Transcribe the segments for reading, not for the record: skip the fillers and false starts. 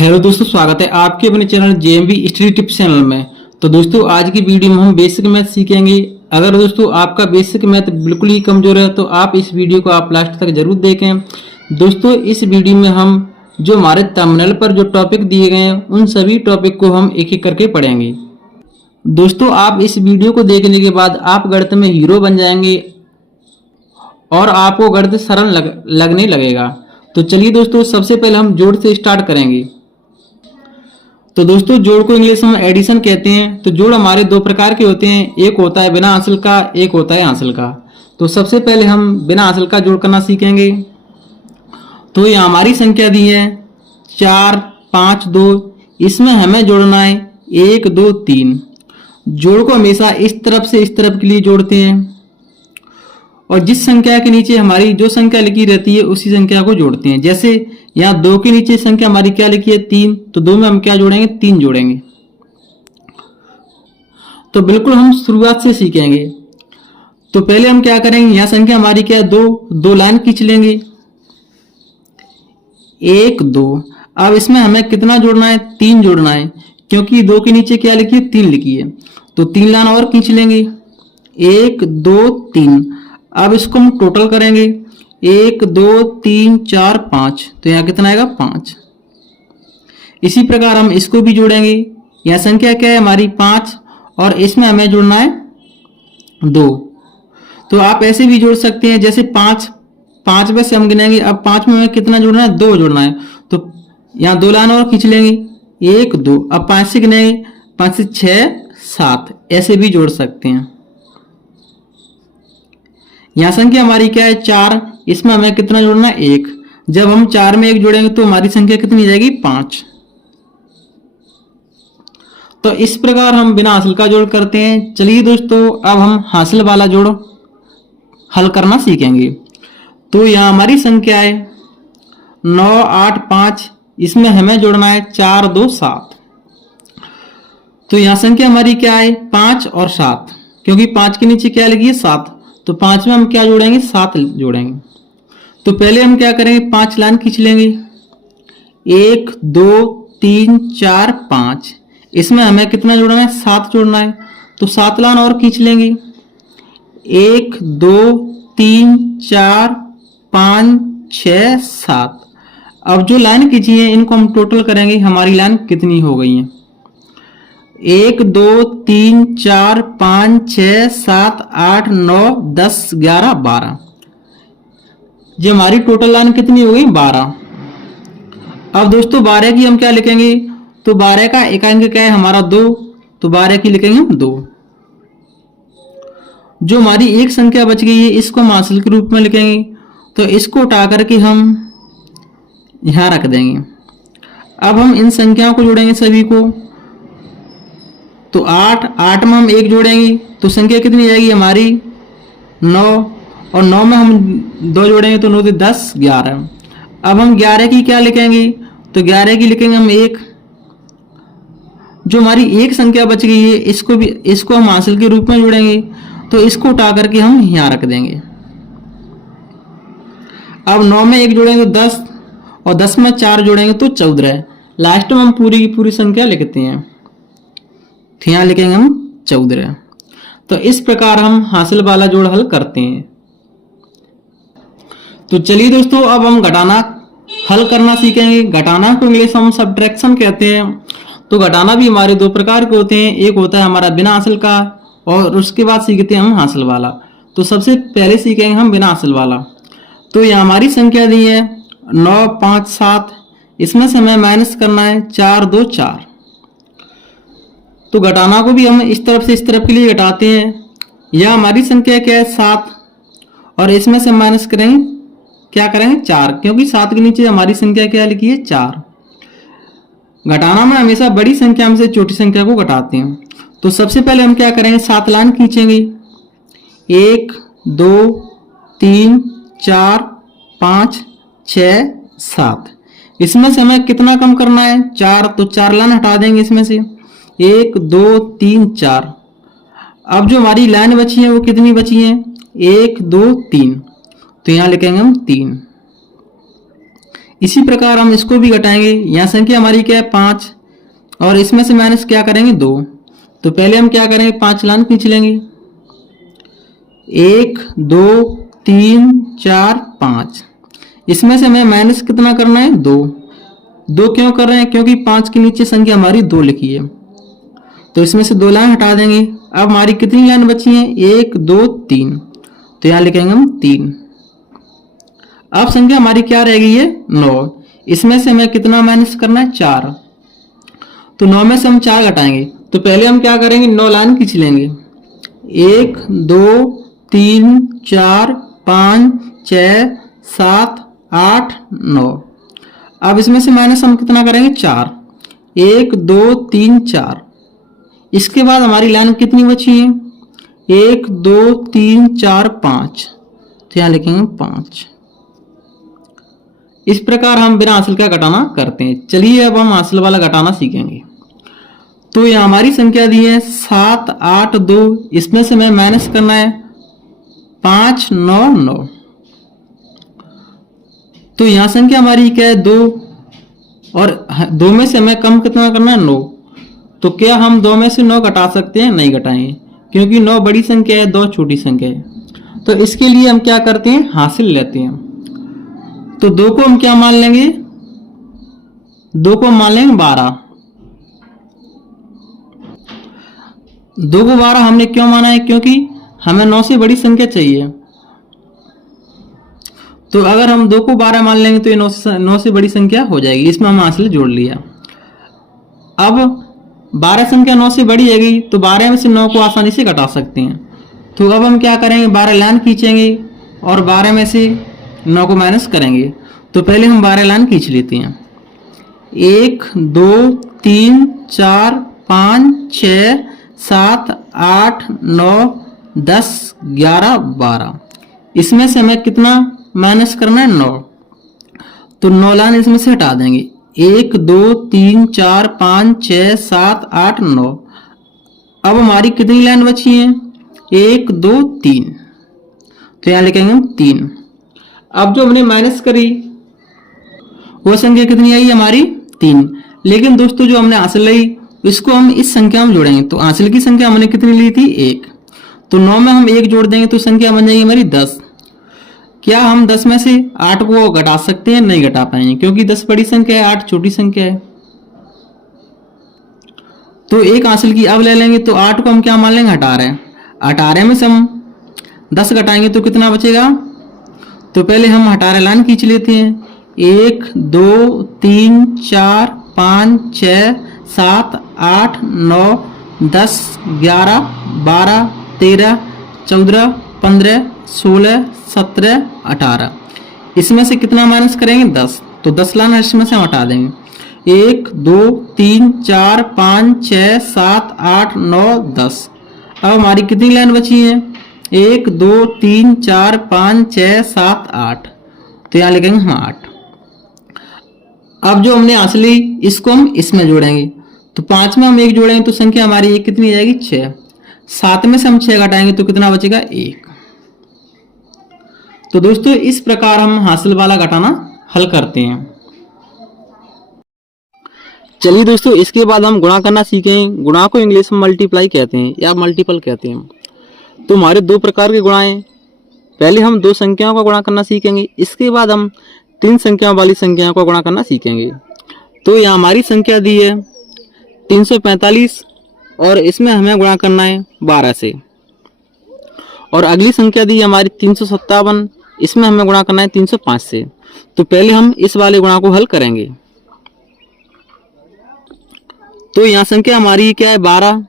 Hello दोस्तों, स्वागत है आपके अपने channel JMB study tips channel में। तो दोस्तों, आज की वीडियो में हम बेसिक मैथ सीखेंगे। अगर दोस्तों आपका बेसिक मैथ बिल्कुल ही कमजोर है तो आप इस वीडियो को आप लास्ट तक जरूर देखें। दोस्तों, इस वीडियो में हम जो हमारे थंबनेल पर जो टॉपिक दिए गए हैं उन सभी टॉपिक को हम एक एक करके पढ़ेंगे। दोस्तों, आप इस वीडियो को देखने के बाद आप गणित में हीरो बन जाएंगे और आपको गणित सरल लगने लगेगा। तो चलिए दोस्तों, सबसे पहले हम जोड़ से स्टार्ट करेंगे। तो दोस्तों, जोड़ को इंग्लिश में एडिशन कहते हैं। तो जोड़ हमारे दो प्रकार के होते हैं, एक होता है बिना हासिल का, एक होता है हासिल का। तो सबसे पहले हम बिना हासिल का जोड़ करना सीखेंगे। तो यहाँ हमारी संख्या दी है 4, 5, 2। इसमें हमें जोड़ना है 1, 2, 3। जोड़ को हमेशा इस तरफ से इस तरफ के लिए जोड़ते हैं और जिस संख्या के नीचे हमारी जो संख्या लिखी रहती है उसी संख्या को जोड़ते हैं। जैसे यहाँ 2 के नीचे संख्या हमारी क्या लिखी है 3, तो 2 में हम क्या जोड़ेंगे 3 जोड़ेंगे। तो बिल्कुल हम शुरुआत से सीखेंगे। तो पहले हम क्या करेंगे, यहाँ संख्या हमारी क्या है 2 लाइन खींच लेंगे 1, 2। अब इसमें हमें कितना जोड़ना है 3 जोड़ना है, क्योंकि 2 के नीचे क्या लिखी है 3 लिखी है। तो 3 लाइन और खींच लेंगे 1, 2, 3। अब इसको हम टोटल करेंगे 1, 2, 3, 4, 5। तो यहाँ कितना आएगा 5। इसी प्रकार हम इसको भी जोड़ेंगे। यह संख्या क्या है हमारी 5 और इसमें हमें जोड़ना है 2। तो आप ऐसे भी जोड़ सकते हैं, जैसे 5 में से हम गिनेंगे। अब 5 में हमें कितना जोड़ना है 2 जोड़ना है। तो यहाँ 2 लाइन और खींच लेंगे 1, 2। अब 5 से गिनेंगे 5 से 6, 7। ऐसे भी जोड़ सकते हैं। यहाँ संख्या हमारी क्या है 4, इसमें हमें कितना जोड़ना है 1। जब हम 4 में 1 जोड़ेंगे तो हमारी संख्या कितनी जाएगी 5। तो इस प्रकार हम बिना हासिल का जोड़ करते हैं। चलिए दोस्तों, अब हम हासिल वाला जोड़ हल करना सीखेंगे। तो यहाँ हमारी संख्या है 9, 8, 5। इसमें हमें जोड़ना है 4, 2, 7। तो यहाँ संख्या हमारी क्या है 5 और 7, क्योंकि 5 के नीचे क्या लिखी है 7। तो 5 में हम क्या जोड़ेंगे 7 जोड़ेंगे। तो पहले हम क्या करेंगे 5 लाइन खींच लेंगे 1, 2, 3, 4, 5। इसमें हमें कितना जोड़ना है 7 जोड़ना है। तो 7 लाइन और खींच लेंगे 1, 2, 3, 4, 5, 6, 7। अब जो लाइन खींची है इनको हम टोटल करेंगे, हमारी लाइन कितनी हो गई है 1, 2, 3, 4, 5, 6, 7, 8, 9, 10, 11, 12। ये हमारी टोटल लाइन कितनी हो गई 12। अब दोस्तों 12 की हम क्या लिखेंगे, तो 12 का एकांक क्या है हमारा 2। तो 12 की लिखेंगे हम 2। जो हमारी एक संख्या बच गई है इसको हम हासिल के रूप में लिखेंगे। तो इसको उठा करके हम यहां रख देंगे। अब हम इन संख्याओं को जोड़ेंगे सभी को। तो 8 में हम 1 जोड़ेंगे तो संख्या कितनी जाएगी हमारी 9, और 9 में हम 2 जोड़ेंगे तो 9 से 10, 11। अब हम 11 की क्या लिखेंगे, तो 11 की लिखेंगे हम 1। जो हमारी एक संख्या बच गई है इसको हम हासिल के रूप में जोड़ेंगे। तो इसको उठा करके हम यहाँ रख देंगे। अब 9 में 1 जोड़ेंगे तो 10, और 10 में 4 जोड़ेंगे तो 14। लास्ट में हम पूरी की पूरी संख्या लिखते हैं, तो यहाँ लिखेंगे हम 14। तो इस प्रकार हम हासिल वाला जोड़ हल करते हैं। तो चलिए दोस्तों, अब हम घटाना हल करना सीखेंगे। घटाना को इंग्लिश हम सब्ट्रैक्शन कहते हैं। तो घटाना भी हमारे दो प्रकार के होते हैं, एक होता है हमारा बिना हासिल का और उसके बाद सीखते हैं हम हासिल वाला। तो सबसे पहले सीखेंगे हम बिना हासिल वाला। तो यहाँ हमारी संख्या दी है 9, 5, 7। इसमें से हमें माइनस करना है 4, 2, 4। तो घटाना को भी हम इस तरफ से इस तरफ के लिए घटाते हैं। यह हमारी संख्या क्या है 7, और इसमें से माइनस करेंगे क्या करेंगे 4, क्योंकि 7 के नीचे हमारी संख्या क्या लिखी है 4। घटाना में हमेशा बड़ी संख्या में से छोटी संख्या को घटाते हैं। तो सबसे पहले हम क्या करेंगे 7 लाइन खींचेंगे 1, 2, 3, 4, 5, 6, 7। इसमें से हमें कितना कम करना है 4। तो 4 लाइन हटा देंगे इसमें से 1, 2, 3, 4। अब जो हमारी लाइन बची है वो कितनी बची है 1, 2, 3। तो यहाँ लिखेंगे हम 3। इसी प्रकार हम इसको भी घटाएंगे। यहाँ संख्या हमारी क्या है 5 और इसमें से माइनस क्या करेंगे 2। तो पहले हम क्या करेंगे 5 लाइन खींच लेंगे 1 2 3 4 5। इसमें से हमें माइनस कितना करना है 2। 2 क्यों कर रहे हैं क्योंकि 5 के नीचे संख्या हमारी 2 लिखी है। तो इसमें से 2 लाइन हटा देंगे। अब हमारी कितनी लाइन बची है 1 2 3। तो यहाँ लिखेंगे हम 3। अब संख्या हमारी क्या रह गई है 9। इसमें से हमें कितना माइनस करना है 4। तो 9 में से हम 4 घटाएंगे। तो पहले हम क्या करेंगे 9 लाइन खींच लेंगे 1 2 3 4 5 6 7 8 9। अब इसमें से माइनस हम कितना करेंगे 4। 1 2 3 4। इसके बाद हमारी लाइन कितनी बची है 1 2 3 4 5। तो यहाँ लिखेंगे 5। इस प्रकार हम बिना हासिल का घटाना करते हैं। चलिए अब हम हासिल वाला घटाना सीखेंगे। तो यहाँ हमारी संख्या दी है 7 8 2। इसमें से हमें माइनस करना है 5 9 9। तो यहाँ संख्या हमारी क्या है 2 और 2 में से हमें कम कितना करना है 9। तो क्या हम 2 में से 9 घटा सकते हैं? नहीं घटाएंगे क्योंकि 9 बड़ी संख्या है 2 छोटी संख्या है। तो इसके लिए हम क्या करते हैं हासिल लेते हैं। तो 2 को हम क्या मान लेंगे 2 को मान लेंगे 12। 2 को 12 हमने क्यों माना है क्योंकि हमें 9 से बड़ी संख्या चाहिए। तो अगर हम 2 को 12 मान लेंगे तो ये 9 से बड़ी संख्या हो जाएगी। इसमें हम हासिल जोड़ लिया। अब 12 संख्या 9 से बड़ी है तो 12 में से 9 को आसानी से घटा सकते हैं। तो अब हम क्या करेंगे 12 लाइन खींचेंगे और 12 में से 9 को माइनस करेंगे। तो पहले हम 12 लाइन खींच लेते हैं 1 2 3 4 5 6 7 8 9 10 11 12। इसमें से हमें कितना माइनस करना है 9। तो 9 लाइन इसमें से हटा देंगे 1 2 3 4 5 6 7 8 9। अब हमारी कितनी लाइन बची है 1 2 3। तो यहाँ लिखेंगे हम 3। अब जो हमने माइनस करी वो संख्या कितनी आई हमारी 3। लेकिन दोस्तों जो हमने हासिल ली इसको हम इस संख्या में जोड़ेंगे। तो हासिल की संख्या हमने कितनी ली थी 1। तो 9 में हम 1 जोड़ देंगे तो संख्या बन जाएगी हमारी 10। क्या हम 10 में से 8 को घटा सकते हैं? नहीं घटा पाएंगे क्योंकि 10 बड़ी संख्या है 8 छोटी संख्या है। तो एक हासिल की अब ले लेंगे। तो 8 को हम क्या मान लेंगे 18। 18 में से हम 10 घटाएंगे तो कितना बचेगा। तो पहले हम 18 लाइन खींच लेते हैं 1 2 3 4 5 6 7 8 9 10 11 12 13 14 15 16 17 18। इसमें से कितना माइनस करेंगे 10। तो 10 लाइन इसमें से हम हटा देंगे 1 2 3 4 5 6 7 8 9 10। अब हमारी कितनी लाइन बची है 1 2 3 4 5 6 7 8। तो यहाँ लिखेंगे हम 8। अब जो हमने हासिल ली इसको हम इसमें जोड़ेंगे। तो 5 में हम 1 जोड़ेंगे तो संख्या हमारी एक कितनी आएगी 6। 7 में से हम 6 घटाएंगे तो कितना बचेगा 1। तो दोस्तों इस प्रकार हम हासिल वाला घटाना हल करते हैं। चलिए दोस्तों इसके बाद हम गुणा करना सीखें। गुणा को इंग्लिश में मल्टीप्लाई कहते हैं या मल्टीपल कहते हैं। तो हमारे 2 प्रकार के गुणा हैं। पहले हम 2 संख्याओं का गुणा करना सीखेंगे। इसके बाद हम 3 संख्याओं वाली संख्याओं का गुणा करना सीखेंगे। तो यहाँ हमारी संख्या दी है 345 और इसमें हमें गुणा करना है 12 से। और अगली संख्या दी है हमारी 357, इसमें हमें गुणा करना है 305 से। तो पहले हम इस वाले गुणा को हल करेंगे। तो यहाँ संख्या हमारी क्या है 12।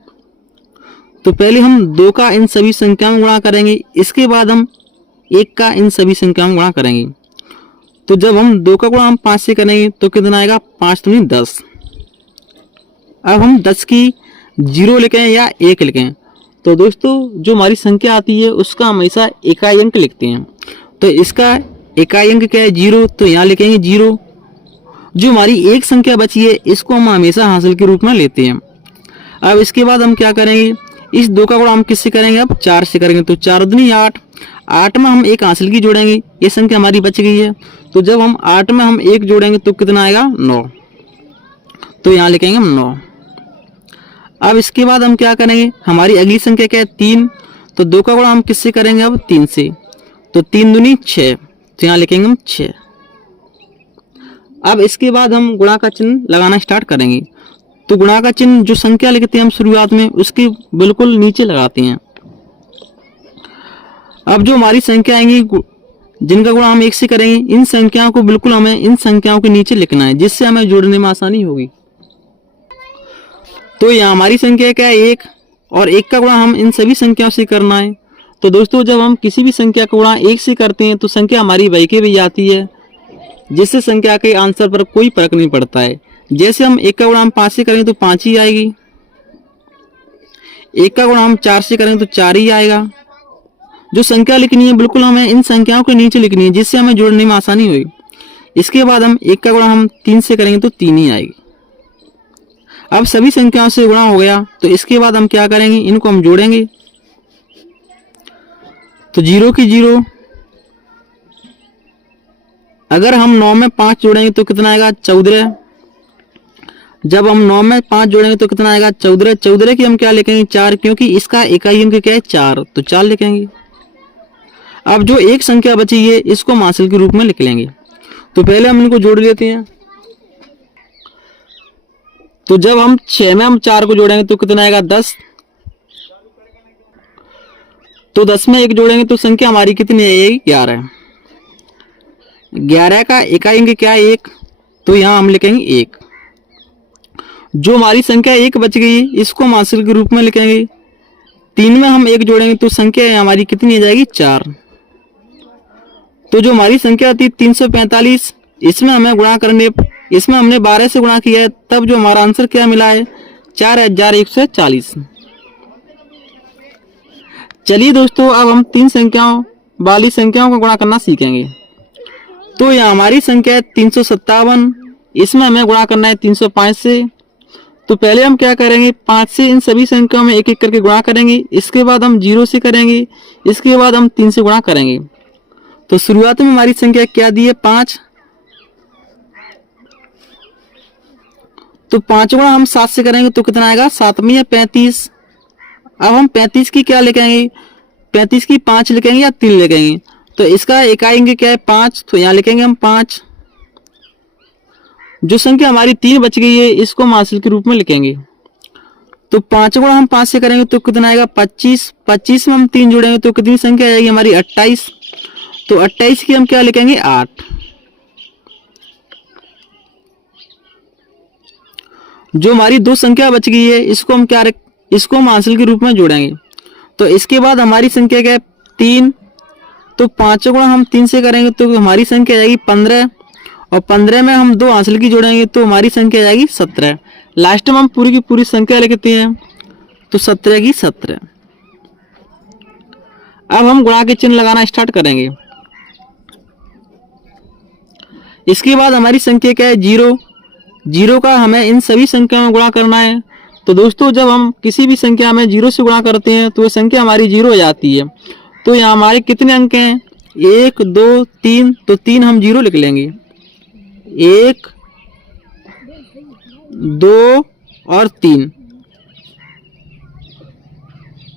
तो पहले हम 2 का इन सभी संख्याओं में गुणा करेंगे। इसके बाद हम 1 का इन सभी संख्याओं में गुणा करेंगे। तो जब हम 2 का गुणा हम 5 से करेंगे तो कितना आएगा 5 दूनी 10। अब हम 10 की 0 लिखें या 1 लिखें। तो दोस्तों जो हमारी संख्या आती है उसका हमेशा इकाई अंक लिखते हैं। तो इसका इकाई अंक क्या है 0। तो यहाँ लिखेंगे 0। जो हमारी एक संख्या बची है इसको हम हमेशा हासिल के रूप में लेते हैं। अब इसके बाद हम क्या करेंगे इस 2 का गुणा हम किससे करेंगे अब 4 से करेंगे। तो 4 दूनी 8। 8 में हम एक हासिल की जोड़ेंगे। ये संख्या हमारी बच गई है। तो जब हम 8 में हम 1 जोड़ेंगे तो कितना आएगा 9, तो यहाँ लिखेंगे हम 9। अब इसके बाद हम क्या करेंगे, हमारी अगली संख्या क्या है 3, तो 2 का गुणा हम किससे करेंगे अब 3 से, तो 3 दूनी 6, तो यहाँ लिखेंगे हम 6। अब इसके बाद हम गुणा का चिन्ह लगाना स्टार्ट करेंगे। तो गुणा का चिन्ह जो संख्या लिखते हैं हम शुरुआत में उसके बिल्कुल नीचे लगाते हैं। अब जो हमारी संख्या आएंगी जिनका गुणा हम 1 से करेंगे, इन संख्याओं को बिल्कुल हमें इन संख्याओं के नीचे लिखना है, जिससे हमें जोड़ने में आसानी होगी। तो यहाँ हमारी संख्या क्या है 1, और 1 का गुणा हम इन सभी संख्याओं से करना है। तो दोस्तों जब हम किसी भी संख्या का गुणा 1 से करते हैं तो संख्या हमारी वही के वही आती है, जिससे संख्या के आंसर पर कोई फर्क नहीं पड़ता है। जैसे हम 1 का गुणा हम 5 से करेंगे तो 5 ही आएगी, 1 का गुणा हम 4 से करेंगे तो 4 ही आएगा। जो संख्या लिखनी है बिल्कुल हमें इन संख्याओं के नीचे लिखनी है, जिससे हमें जोड़ने में आसानी होगी। इसके बाद हम 1 का गुणा हम 3 से करेंगे तो 3 ही आएगी। अब सभी संख्याओं से गुणा हो गया, तो इसके बाद हम क्या करेंगे, इनको हम जोड़ेंगे। तो 0 की 0, अगर हम 9 में 5 जोड़ेंगे तो कितना आएगा 14। जब हम 9 में 5 जोड़ेंगे तो कितना आएगा 14। 14 की हम क्या लिखेंगे 4, क्योंकि इसका इकाई अंक क्या है 4, तो 4 लिखेंगे। अब जो एक संख्या बची है इसको हम हासिल के रूप में लिख लेंगे। तो पहले हम इनको जोड़ लेते हैं। तो जब हम 6 में हम 4 को जोड़ेंगे तो कितना आएगा 10। तो 10 में 1 जोड़ेंगे तो संख्या हमारी कितनी आएगी 11। 11 का इकाई अंक क्या है 1, तो यहाँ हम लिखेंगे 1। जो हमारी संख्या 1 बच गई है इसको हम हासिल के रूप में लिखेंगे। 3 में हम 1 जोड़ेंगे तो संख्या हमारी कितनी आ जाएगी 4। तो जो हमारी संख्या थी 345, इसमें हमें गुणा करने, इसमें हमने 12 से गुणा किया है, तब जो हमारा आंसर क्या मिला है 4140। चलिए दोस्तों अब हम 3 संख्याओं वाली संख्याओं को गुणा करना सीखेंगे। तो यहाँ हमारी संख्या है 357, इसमें हमें गुणा करना है 305 से। तो पहले हम क्या करेंगे 5 से इन सभी संख्याओं में एक एक करके गुणा करेंगे। इसके बाद हम 0 से करेंगे, इसके बाद हम 3 से गुणा करेंगे। तो शुरुआत में हमारी संख्या क्या दी है 5, तो 5 गुणा हम 7 से करेंगे तो कितना आएगा 7 में 35। अब हम 35 की क्या लिखेंगे, 35 की 5 लिखेंगे या 3 लिखेंगे। तो इसका इकाई अंक क्या है 5, तो यहाँ लिखेंगे हम 5। जो संख्या हमारी 3 बच गई है इसको हम हासिल के रूप में लिखेंगे। तो 5 गुणा हम 5 से करेंगे तो कितना आएगा 25। 25 में हम 3 जोड़ेंगे तो कितनी संख्या आएगी हमारी 28। तो 28 की हम क्या लिखेंगे 8। जो हमारी 2 संख्या बच गई है इसको हम क्या इसको हम हासिल के रूप में जोड़ेंगे। तो इसके बाद हमारी संख्या क्या है 3। तो 5 गुणा हम 3 से करेंगे तो हमारी संख्या आएगी 15, और 15 में हम 2 हासिल की जोड़ेंगे तो हमारी संख्या आएगी 17। लास्ट में हम पूरी की पूरी संख्या लिखते हैं, तो 17 की 17। अब हम गुणा के चिन्ह लगाना स्टार्ट करेंगे। इसके बाद हमारी संख्या क्या है 0। 0 का हमें इन सभी संख्याओं में गुणा करना है। तो दोस्तों जब हम किसी भी संख्या में 0 से गुणा करते हैं तो वो संख्या हमारी 0 हो जाती है। तो यहाँ हमारे कितने अंक हैं 1 2 3, तो 3 हम 0 लिख लेंगे, 1 2 और 3।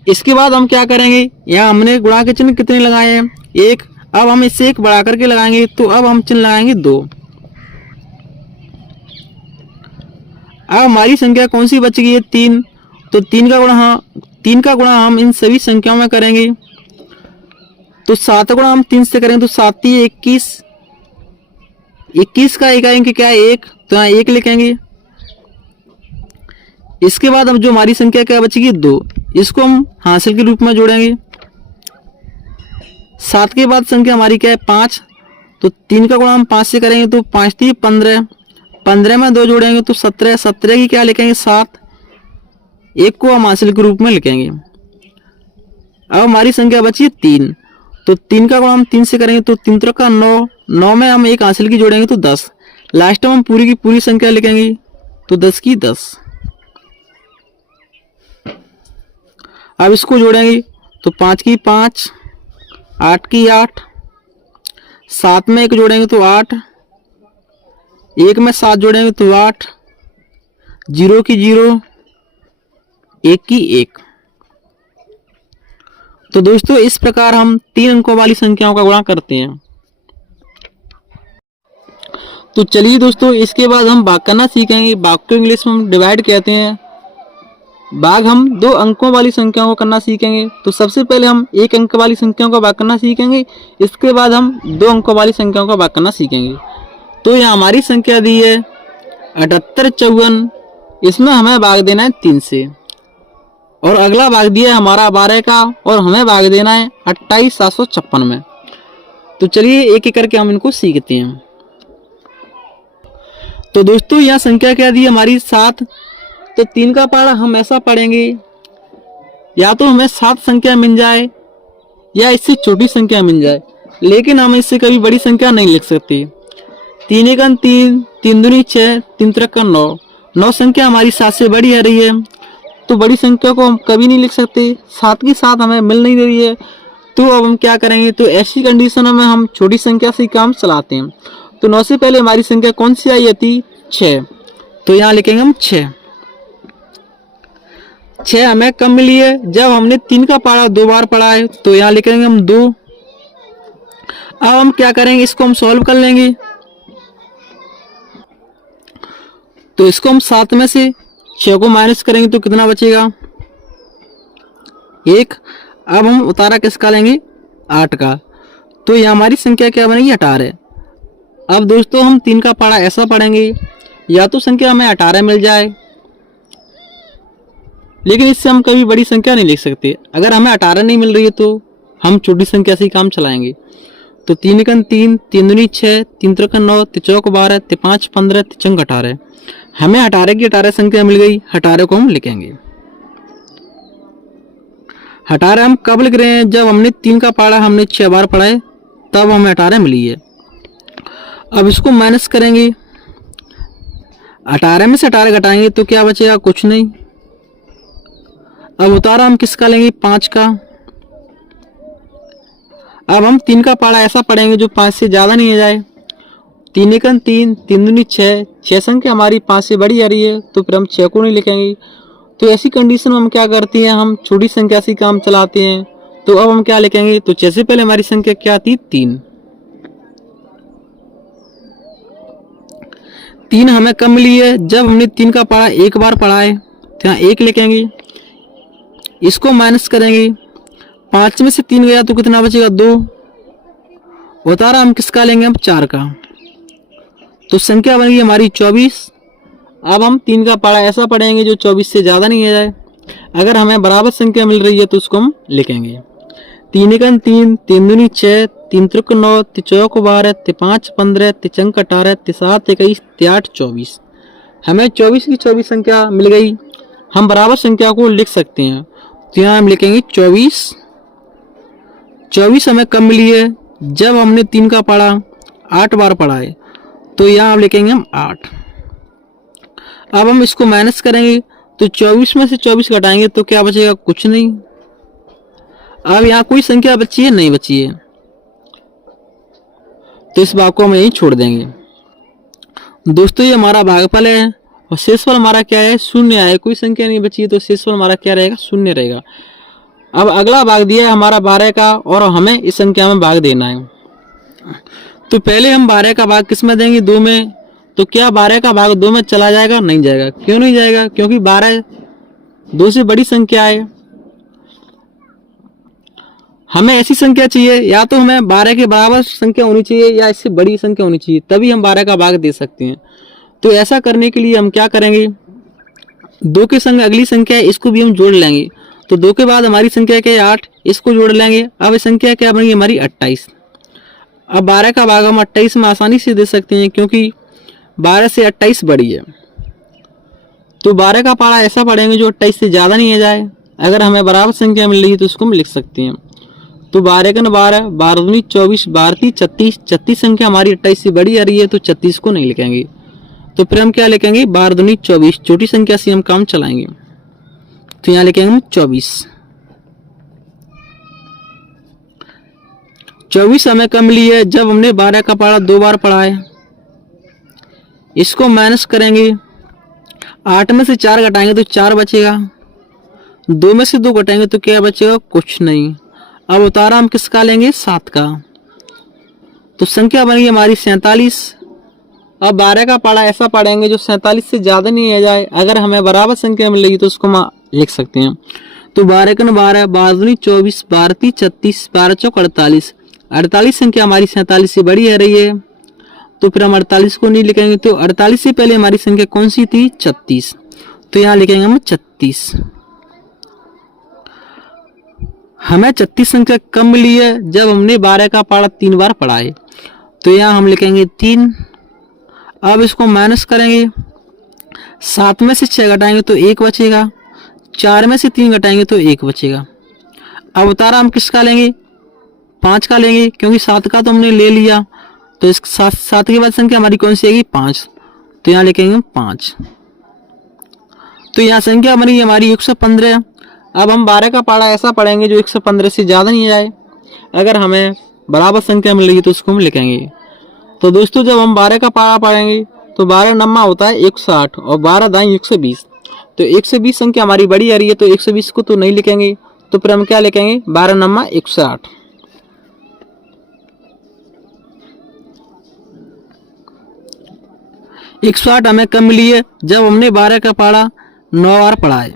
इसके बाद हम क्या करेंगे, यहाँ हमने गुणा के चिन्ह कितने लगाए हैं 1। अब हम इससे 1 बढ़ा करके लगाएंगे, तो अब हम चिन्ह लगाएंगे 2। अब हमारी संख्या कौन सी बच गई है 3। तो 3 का गुणा हम इन सभी संख्याओं में करेंगे। तो 7 गुणा हम 3 से करेंगे तो 7 3 21। 21 का इकाई अंक क्या है 1, तो यहाँ 1 लिखेंगे। इसके बाद अब जो हमारी संख्या क्या बचेगी 2, इसको हम हासिल के रूप में जोड़ेंगे। 7 के बाद संख्या हमारी क्या है 5। तो 3 का गुणा हम 5 से करेंगे तो 5 3 15। 15 में 2 जोड़ेंगे तो 17। 17 की क्या लिखेंगे 7, 1 को हम हासिल के रूप में लिखेंगे। अब हमारी संख्या बची 3। तो 3 का गुणा हम 3 से करेंगे तो 3 का 9। 9 में हम 1 हासिल की जोड़ेंगे तो 10। लास्ट में हम पूरी की पूरी संख्या लिखेंगे, तो 10 की 10। अब इसको जोड़ेंगे तो 5 की 5, 8 की 8, 7 में 1 जोड़ेंगे तो 8, 1 में 7 जोड़ेंगे तो 8, 0 की 0, 1 की 1। तो दोस्तों इस प्रकार हम 3 अंकों वाली संख्याओं का गुणा करते हैं। तो चलिए दोस्तों इसके बाद हम भाग करना सीखेंगे। भाग को इंग्लिश में हम डिवाइड कहते हैं। भाग हम 2 अंकों वाली संख्याओं को करना सीखेंगे। तो सबसे पहले हम 1 अंक वाली संख्याओं का भाग करना सीखेंगे, इसके बाद हम 2 अंकों वाली संख्याओं का भाग करना सीखेंगे। तो यहाँ हमारी संख्या दी है 7854, इसमें हमें भाग देना है 3 से। और अगला भाग दिया है हमारा 12 का, और हमें भाग देना है 28756 में। तो चलिए एक एक करके हम इनको सीखते हैं। तो दोस्तों यहाँ संख्या क्या दी हमारी 7। तो 3 का पहाड़ा हम ऐसा पढ़ेंगे, या तो हमें 7 संख्या मिल जाए या इससे छोटी संख्या मिल जाए, लेकिन हम इससे कभी बड़ी संख्या नहीं लिख सकते। 3 एकम 3, 3 दूनी 6, 3 त्रिकम 9। 9 संख्या हमारी 7 से बड़ी आ रही है, तो बड़ी संख्या को हम कभी नहीं लिख सकते। 7 की 7 हमें मिल नहीं रही है, तो अब हम क्या करेंगे, तो ऐसी कंडीशनों में हम छोटी संख्या से काम चलाते हैं। तो 9 से पहले हमारी संख्या कौन सी आई थी, 6। तो यहाँ लिखेंगे हम 6। 6 हमें कम मिली है जब हमने 3 का पहाड़ा 2 बार पढ़ा है, तो यहाँ लिखेंगे हम 2। अब हम क्या करेंगे, इसको हम सॉल्व कर लेंगे। तो इसको हम 7 में से 6 को माइनस करेंगे तो कितना बचेगा, 1। अब हम उतारा किसका लेंगे, 8 का। तो यहाँ हमारी संख्या क्या बनेगी, 18। अब दोस्तों हम 3 का पहाड़ा ऐसा पढ़ेंगे, या तो संख्या हमें 18 मिल जाए, लेकिन इससे हम कभी बड़ी संख्या नहीं लिख सकते। अगर हमें 18 नहीं मिल रही है तो हम छोटी संख्या से ही काम चलाएंगे। तो 3 एकम 3, 3 दूनी 6, 3 त्रिकम 9, 3 चौक 12, 3 5 15, 3 चंग 18। हमें 18 की 18 संख्या मिल गई, 18 को हम लिखेंगे। 18 हम कब लिख रहे हैं, जब हमने 3 का पहाड़ा हमने 6 बार पढ़ा है, तब हमें 18 मिली है। अब इसको माइनस करेंगे, 18 में से 18 घटाएंगे तो क्या बचेगा, कुछ नहीं। अब उतारा हम किसका लेंगे, 5 का। अब हम 3 का पहाड़ा ऐसा पढ़ेंगे जो 5 से ज़्यादा नहीं आ जाए। 3 एकम 3, 3 दूनी 6, 6 संख्या हमारी 5 से बड़ी आ रही है, तो फिर हम 6 को नहीं लिखेंगे। तो ऐसी कंडीशन में हम क्या करते हैं, हम छोटी संख्या से काम चलाते हैं। तो अब हम क्या लिखेंगे, तो 6 से पहले हमारी संख्या क्या थी, 3। 3 हमें कम मिली है जब हमने 3 का पहाड़ा 1 बार पढ़ा है, तो यहाँ 1 लिखेंगे। इसको माइनस करेंगे, 5 में से 3 गया तो कितना बचेगा, 2। उतारा हम किसका लेंगे, हम 4 का। तो संख्या बनेगी हमारी 24। अब हम 3 का पहाड़ा ऐसा पढ़ेंगे जो 24 से ज़्यादा नहीं आ जाए। अगर हमें बराबर संख्या मिल रही है तो उसको हम लिखेंगे। 3 एकम 3, 3 दूनी 6, 3 त्रिकम 9, 3 चौक 12, 3 5 15, 3 चंक 18, 3 7 21, 3 8 24। हमें 24 की 24 संख्या मिल गई। हम बराबर संख्या को लिख सकते हैं, तो यहाँ हम लिखेंगे 24। 24 हमें कम मिली है जब हमने 3 का पहाड़ा 8 बार पढ़ा है, तो यहाँ हम लिखेंगे हम 8। अब हम इसको माइनस करेंगे, तो 24 में से 24 घटाएंगे तो क्या बचेगा, कुछ नहीं। अब यहाँ कोई संख्या बची है, नहीं बची है, तो इस भाग को हम यहीं छोड़ देंगे। दोस्तों ये हमारा भागफल है, और शेषफल हमारा क्या है, 0 आया। कोई संख्या नहीं बची है, तो शेषफल हमारा क्या रहेगा, 0 रहेगा। अब अगला भाग दिया है हमारा 12 का, और हमें इस संख्या में भाग देना है। तो पहले हम 12 का भाग किस में देंगे, 2 में। तो क्या 12 का भाग 2 में चला जाएगा, नहीं जाएगा। क्यों नहीं जाएगा, क्योंकि 12 2 से बड़ी संख्या है। हमें ऐसी संख्या चाहिए, या तो हमें 12 के बराबर संख्या होनी चाहिए या इससे बड़ी संख्या होनी चाहिए, तभी हम 12 का भाग दे सकते हैं। तो ऐसा करने के लिए हम क्या करेंगे, 2 के संग अगली संख्या है, इसको भी हम जोड़ लेंगे। तो 2 के बाद हमारी संख्या क्या है, 8, इसको जोड़ लेंगे। अब संख्या क्या बनेगी हमारी, 28। अब 12 का भाग हम 28 में आसानी से दे सकते हैं, क्योंकि 12 से 28 बड़ी है। तो 12 का पहाड़ा ऐसा पढ़ेंगे जो 28 से ज़्यादा नहीं आ जाए। अगर हमें बराबर संख्या मिल रही है तो उसको हम लिख सकते हैं। तो 12 का 12, 12 दूनी 24, 12 36, 36 संख्या हमारी 28 से बड़ी आ रही है, तो 36 को नहीं लिखेंगे। तो फिर हम क्या लिखेंगे, 12 दूनी 24, छोटी संख्या से हम काम चलाएंगे। तो यहाँ लिखेंगे हम 24। 24 हमें कब मिली है? जब हमने 12 का पारा 2 बार पढ़ा है। इसको माइनस करेंगे, 8 में से 4 घटाएंगे तो 4 बचेगा, 2 में से 2 घटाएंगे तो क्या बचेगा? कुछ नहीं। अब उतारा हम किसका लेंगे? 7 का। तो संख्या बनेगी हमारी 47। अब 12 का पारा ऐसा पढ़ेंगे जो 47 से ज़्यादा नहीं आ जाए। अगर हमें बराबर संख्या मिलेगी तो उसको हम लिख सकते हैं। तो 12 का 12, 12 दूनी 24, 12 तीन 36, 12 चौक 48। 48 संख्या हमारी 47 से बड़ी आ रही है, तो फिर हम 48 को नहीं लिखेंगे। तो 48 से पहले हमारी संख्या कौन सी थी? 36। तो यहाँ लिखेंगे हम 36। हमें 36 संख्या कब मिली है? जब हमने 12 का पारा 3 बार पढ़ा है। तो यहाँ हम लिखेंगे 3। अब इसको माइनस करेंगे, 7 में से 6 घटाएंगे तो 1 बचेगा, 4 में से 3 घटाएंगे तो 1 बचेगा। अब उतारा हम किसका लेंगे? 5 का लेंगे, क्योंकि 7 का तो हमने ले लिया। तो इस 7 के बाद संख्या हमारी कौन सी आएगी? 5। तो यहाँ लिखेंगे 5। तो यहाँ संख्या बनी हमारी 115। अब हम 12 का पारा ऐसा पढ़ेंगे जो 115 से ज़्यादा नहीं जाए। अगर हमें बराबर संख्या मिलेगी तो उसको हम लिखेंगे। तो दोस्तों जब हम 12 का पारा पढ़ेंगे तो 12 नम्मा होता है 108 और 12 दाई 120। तो 120 संख्या हमारी बड़ी आ रही है, तो 120 को तो नहीं लिखेंगे। तो फिर हम क्या लिखेंगे? 12 नम्मा 108। एक 108 हमें कब मिली है? जब हमने 12 का पारा 9 बार पढ़ा है।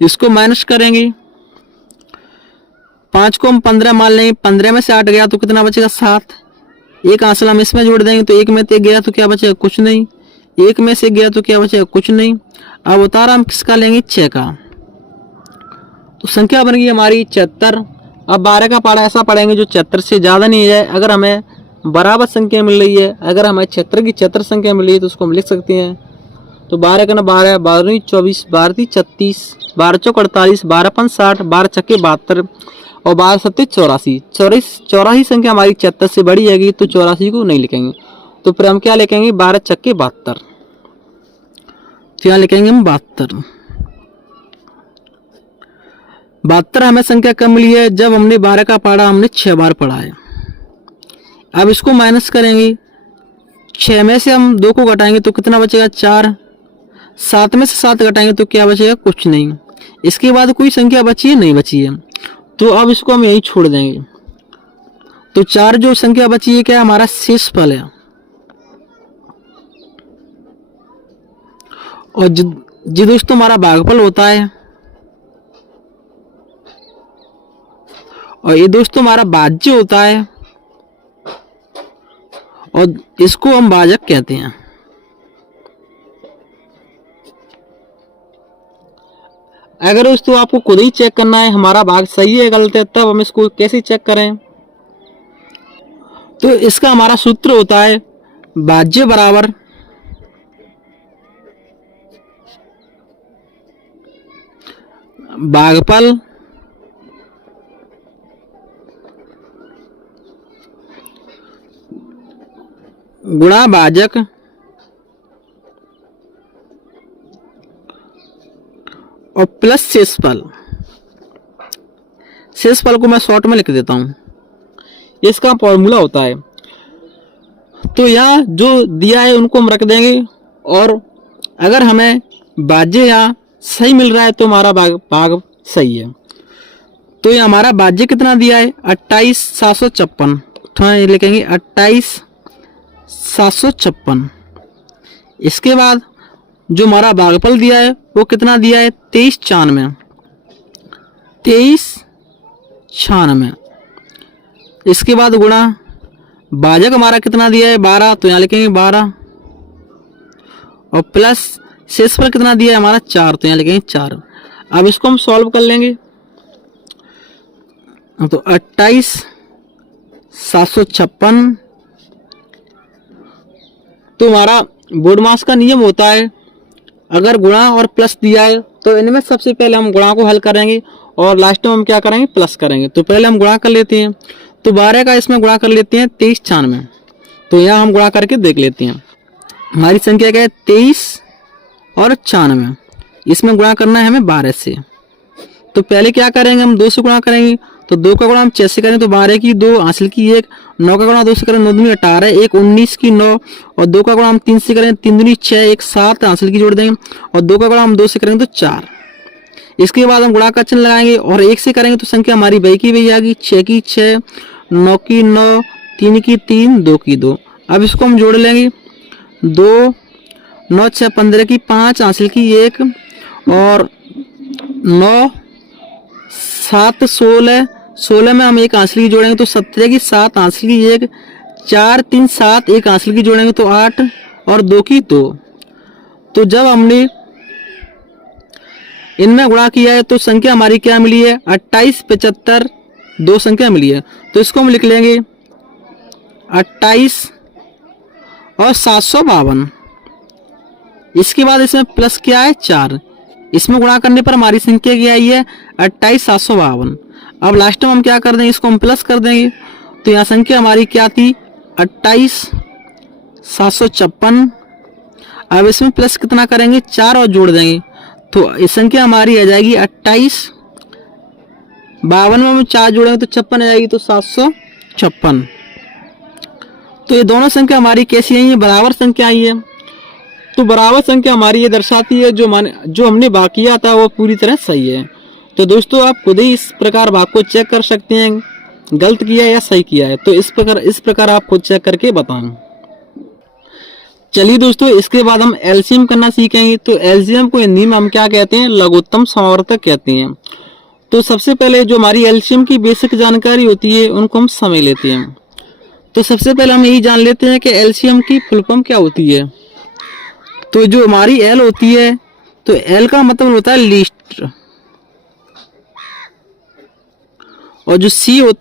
इसको माइनस करेंगे, 5 को हम 15 मान लेंगे, 15 में से 8 गया तो कितना बचेगा? 7। एक आंसर हम इसमें जोड़ देंगे, तो 1 में से 1 गया तो क्या बचेगा? कुछ नहीं। 1 में से 1 गया तो क्या बचेगा? कुछ नहीं। अब उतारा हम किसका लेंगे? 6 का। तो संख्या बन गई हमारी 74। अब 12 का पारा ऐसा पढ़ेंगे जो 74 से ज़्यादा नहीं जाए। अगर हमें बराबर संख्या मिल रही है, अगर हमें 76 की 76 संख्या मिल रही है तो उसको हम लिख सकते हैं। तो 12 का 12, 12 दूनी 24, 12 तीन 36, 12 चौक 48, 12 पंच 60, 12 छक्के 72 और 12 सत्ते 84। 84 संख्या हमारी 76 से बड़ी आएगी, तो 84 को नहीं लिखेंगे। तो फिर हम क्या लिखेंगे? 12 छक्के 72। तो यहाँ लिखेंगे हम 72। 72 हमें संख्या कब मिली है? जब हमने 12 का पारा हमने 6 बार पढ़ा है। अब इसको माइनस करेंगे, 6 में से हम 2 को घटाएंगे तो कितना बचेगा? 4। 7 में से 7 घटाएंगे तो क्या बचेगा? कुछ नहीं। इसके बाद कोई संख्या बची है? नहीं बची है। तो अब इसको हम यही छोड़ देंगे। तो 4 जो संख्या बची है क्या? हमारा शेषफल है। और जी दोस्तों हमारा भागफल होता है, और ये दोस्तों हमारा भाज्य होता है, और इसको हम भाजक कहते हैं। अगर दोस्तों आपको खुद ही चेक करना है हमारा भाग सही है गलत है, तब हम इसको कैसे चेक करें? तो इसका हमारा सूत्र होता है भाज्य बराबर भागफल गुणा भाजक और प्लस शेषफल। शेषफल को मैं शॉर्ट में लिख देता हूं, इसका फॉर्मूला होता है। तो यहाँ जो दिया है उनको हम रख देंगे, और अगर हमें भाज्य यहाँ सही मिल रहा है तो हमारा भाग सही है। तो ये हमारा भाज्य कितना दिया है? 28,756। तो ये लिखेंगे 28,756। इसके बाद जो हमारा भागफल दिया है वो कितना दिया है? 23,96। 23,96। इसके बाद गुणा भाजक हमारा कितना दिया है? 12। तो यहाँ लिखेंगे 12, और प्लस शेषफल कितना दिया है हमारा? 4। तो यहाँ लिखेंगे 4। अब इसको हम सॉल्व कर लेंगे। तो 28,756। तो हमारा बोडमास का नियम होता है, अगर गुणा और प्लस दिया है तो इनमें सबसे पहले हम गुणा को हल करेंगे और लास्ट में हम क्या करेंगे? प्लस करेंगे। तो पहले हम गुणा कर लेते हैं। तो 12 का इसमें गुणा कर लेते हैं 23,96। तो यहाँ हम गुणा करके देख लेते हैं। हमारी संख्या क्या है? 23 और 96। इसमें गुणा करना है हमें 12 से। तो पहले क्या करेंगे? हम 2 से गुणा करेंगे। तो 2 का गुणा हम 6 से करें तो 12 की 2, हासिल की 1, 9 का गुणा 2 से करें 9 दूनी 18, 1 19 की 9, और 2 का गुणा हम 3 से करें 3 दूनी 6, 1 7, हासिल की जोड़ देंगे, और 2 का गुणा हम 2 से करेंगे तो 4। इसके बाद हम गुणा का चिन्ह लगाएंगे और 1 से करेंगे तो संख्या हमारी वही की वही आएगी, 6 की 6, 9 की 9, 3 की 3, 2 की 2। अब इसको हम जोड़ लेंगे, 2 9 6 15 की 5, हासिल की 1, और 9 7 16, 16 में हम 1 हासिल की जोड़ेंगे तो 17 की 7, हासिल की 1, 4 3 7, 1 हासिल की जोड़ेंगे तो 8, और 2 की 2। तो जब हमने इनमें गुणा किया है तो संख्या हमारी क्या मिली है, 28 75, 2 संख्या मिली है। तो इसको हम लिख लेंगे 28 और 752। इसके बाद इसमें प्लस क्या है, 4, इसमें गुणा करने पर हमारी संख्या क्या आई है, 28 752। अब लास्ट में हम क्या कर देंगे, इसको हम प्लस कर देंगे, तो यहाँ संख्या हमारी क्या थी, 28 756। अब इसमें प्लस कितना करेंगे, 4 और जोड़ देंगे, तो इस संख्या हमारी आ जाएगी 28 52 में हम 4 जोड़ेंगे तो 56 आ जाएगी, तो 756। तो ये दोनों संख्या हमारी कैसी आई है, बराबर संख्या आई है। तो बराबर संख्या हमारी ये दर्शाती है जो हमने भाग किया था वो पूरी तरह सही है। तो दोस्तों आप खुद ही इस प्रकार भाग को चेक कर सकते हैं, गलत किया या सही किया है, तो इस प्रकार आप खुद चेक करके बताएं। चलिए दोस्तों, इसके बाद हम एलसीएम करना सीखेंगे। तो एलसीएम को हिंदी में हम क्या कहते हैं, लघुत्तम समावर्तक कहते हैं। तो सबसे पहले जो हमारी एलसीएम की बेसिक जानकारी होती है उनको हम समझ लेते हैं। तो सबसे पहले हम यही जान लेते हैं कि एलसीएम की फुल फॉर्म क्या होती है। तो जो हमारी एल होती है, तो एल का मतलब होता है लीस्ट, और जो सी हो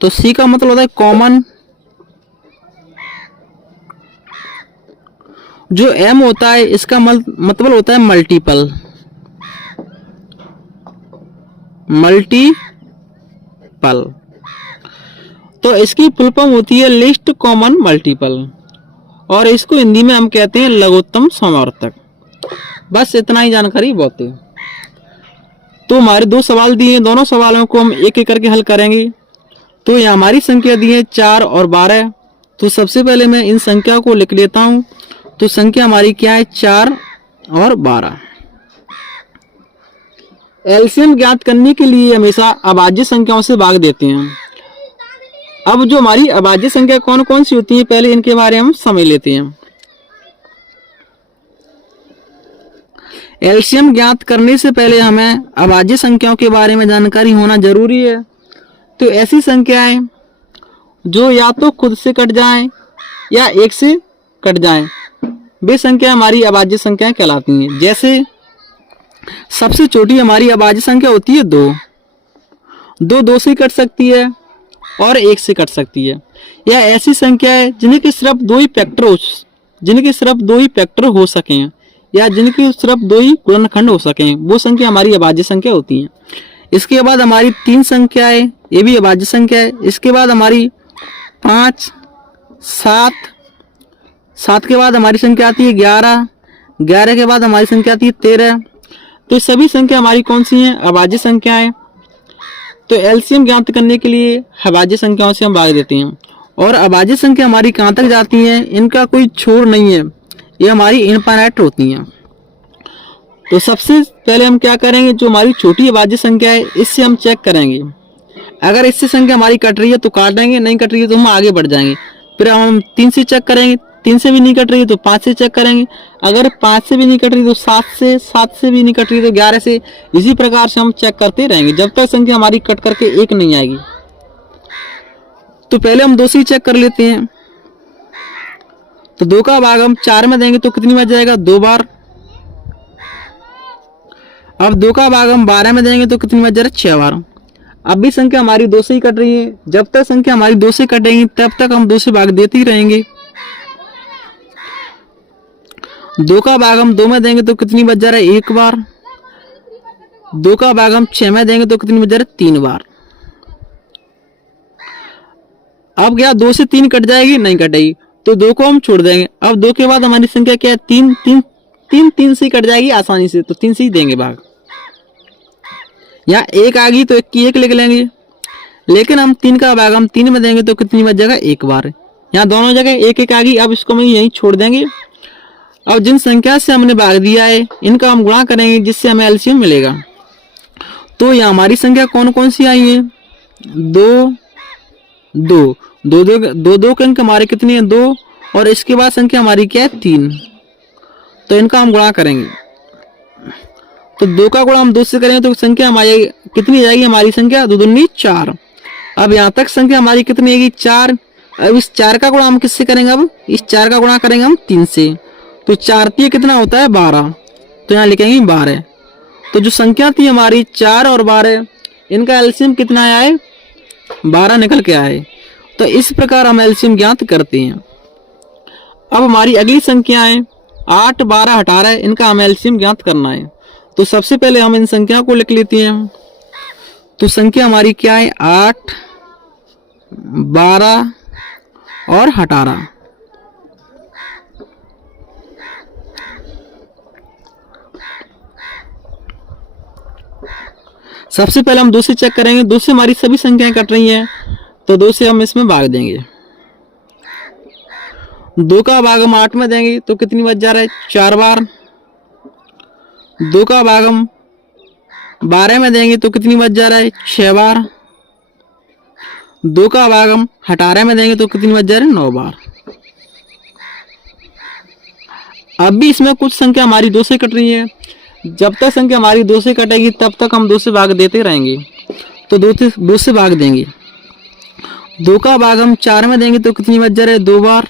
तो सी का मतलब होता है कॉमन, जो एम होता है इसका मतलब होता है मल्टीपल, तो इसकी फुल फॉर्म होती है लिस्ट कॉमन मल्टीपल, और इसको हिंदी में हम कहते हैं लघुत्तम समावर्तक। बस इतना ही जानकारी बहुत है। तो हमारे 2 सवाल दिए हैं, दोनों सवालों को हम एक एक करके हल करेंगे। तो ये हमारी संख्या दी है 4 और 12। तो सबसे पहले मैं इन संख्या को लिख लेता हूं। तो संख्या हमारी क्या है, 4 और 12। एलसीएम ज्ञात करने के लिए हमेशा अभाज्य संख्याओं से भाग देते हैं। अब जो हमारी अभाज्य संख्या कौन कौन सी होती है, पहले इनके बारे में हम समझ लेते हैं। एलसीएम ज्ञात करने से पहले हमें अभाज्य संख्याओं के बारे में जानकारी होना जरूरी है। तो ऐसी संख्याएं जो या तो खुद से कट जाएं या 1 से कट जाएं, वे संख्या हमारी अभाज्य संख्याएं कहलाती हैं। जैसे सबसे छोटी हमारी अभाज्य संख्या होती है 2, 2 से कट सकती है और 1 से कट सकती है। या ऐसी संख्या है जिनके सिर्फ 2 ही फैक्टर हो सकें या जिनके सिर्फ 2 ही गुणनखंड हो सकें, वो संख्या हमारी अभाज्य संख्या होती है। इसके बाद हमारी 3 संख्याएं, ये भी अभाज्य संख्या है। इसके बाद हमारी 5 7, 7 के बाद हमारी संख्या आती है 11, 11 के बाद हमारी संख्या आती है 13। तो सभी संख्या हमारी कौन सी हैं, अभाज्य संख्याएं। तो एलसीएम ज्ञात करने के लिए अभाज्य संख्याओं से हम भाग देते हैं। और अभाज्य संख्या हमारी कहाँ तक जाती हैं, इनका कोई छोर नहीं है, ये हमारी इनफाइनाइट होती हैं। तो सबसे पहले हम क्या करेंगे, जो हमारी छोटी अभाज्य संख्या है इससे हम चेक करेंगे। अगर इससे संख्या हमारी कट रही है तो काट देंगे, नहीं कट रही है तो हम आगे बढ़ जाएंगे। फिर हम 3 से चेक करेंगे, 3 से भी नहीं कट रही है तो 5 से चेक करेंगे। अगर 5 से भी नहीं कट रही तो 7 से, 7 से भी नहीं कट रही तो 11 से। इसी प्रकार से हम चेक करते रहेंगे जब तक संख्या हमारी कट करके 1 नहीं आएगी। तो पहले हम 2 से चेक कर लेते हैं। तो 2 का भाग हम 4 में देंगे तो कितनी बार जाएगा, 2 बार। अब 2 का भाग हम 12 में देंगे तो कितनी बार जाएगा, 6 बार। अब भी संख्या हमारी 2 से ही कट रही है, जब तक संख्या हमारी 2 से कटेगी तब तक हम 2 से भाग देते ही रहेंगे। 2 का भाग हम 2 में देंगे तो कितनी बार जा रहा है, 1 बार। 2 का भाग हम 6 में देंगे तो कितनी बार जा रहा है, 3 बार। अब क्या 2 से 3 कट जाएगी, नहीं कटेगी, तो 2 को हम छोड़ देंगे। अब 2 के बाद हमारी संख्या क्या है, 3 से कट जाएगी आसानी से, तो 3 से ही देंगे भाग। यहाँ 1 आ गई तो 1 की 1 लिख लेंगे, लेकिन हम 3 का भाग हम 3 में देंगे तो कितनी बच जाएगा, एक बार। यहाँ दोनों जगह एक एक आ गई। अब इसको हम यहीं छोड़ देंगे। अब जिन संख्या से हमने भाग दिया है इनका हम गुणा करेंगे जिससे हमें एलसीएम मिलेगा। तो यहाँ हमारी संख्या कौन कौन सी आई है, 2 2 2 2 2 के अंक हमारे कितनी है, 2, और इसके बाद संख्या हमारी क्या है, 3। तो इनका हम गुणा करेंगे। तो 2 का गुणा हम 2 से करेंगे तो संख्या हमारी कितनी जाएगी, हमारी संख्या 2 दूनी 4। अब यहाँ तक संख्या हमारी कितनी आएगी, 4। अब इस 4 का गुणा हम किससे करेंगे, अब इस 4 का गुणा करेंगे हम 3 से। तो 4 3 कितना होता है, 12। तो यहाँ लिखेंगे 12। तो जो संख्या थी हमारी 4 और 12, इनका एलसीएम कितना आया है, 12 निकल के आए। तो इस प्रकार हम एलसीएम ज्ञात करते हैं। अब हमारी अगली संख्या है 8 12 18, इनका हमें एलसीएम ज्ञात करना है। तो सबसे पहले हम इन संख्या को लिख लेते हैं। तो संख्या हमारी क्या है, 8 12 और 18। सबसे पहले हम 2 से चेक करेंगे। 2 से हमारी सभी संख्याएं कट रही हैं, तो 2 से हम इसमें भाग देंगे। 2 का भाग हम 8 में देंगे तो कितनी बच जा रहा है, 4 बार। 2 का भाग हम 12 में देंगे तो कितनी बच जा रहा है, 6 बार। 2 का भाग हम 18 में देंगे तो कितनी बच जा रहा है, 9 बार। अब भी इसमें कुछ संख्या हमारी 2 से कट रही है। जब तक संख्या हमारी 2 से कटेगी तब तक हम 2 से भाग देते रहेंगे। तो 2 से भाग देंगे। 2 का भाग हम 4 में देंगे तो कितनी बच जा रहा है, 2 बार।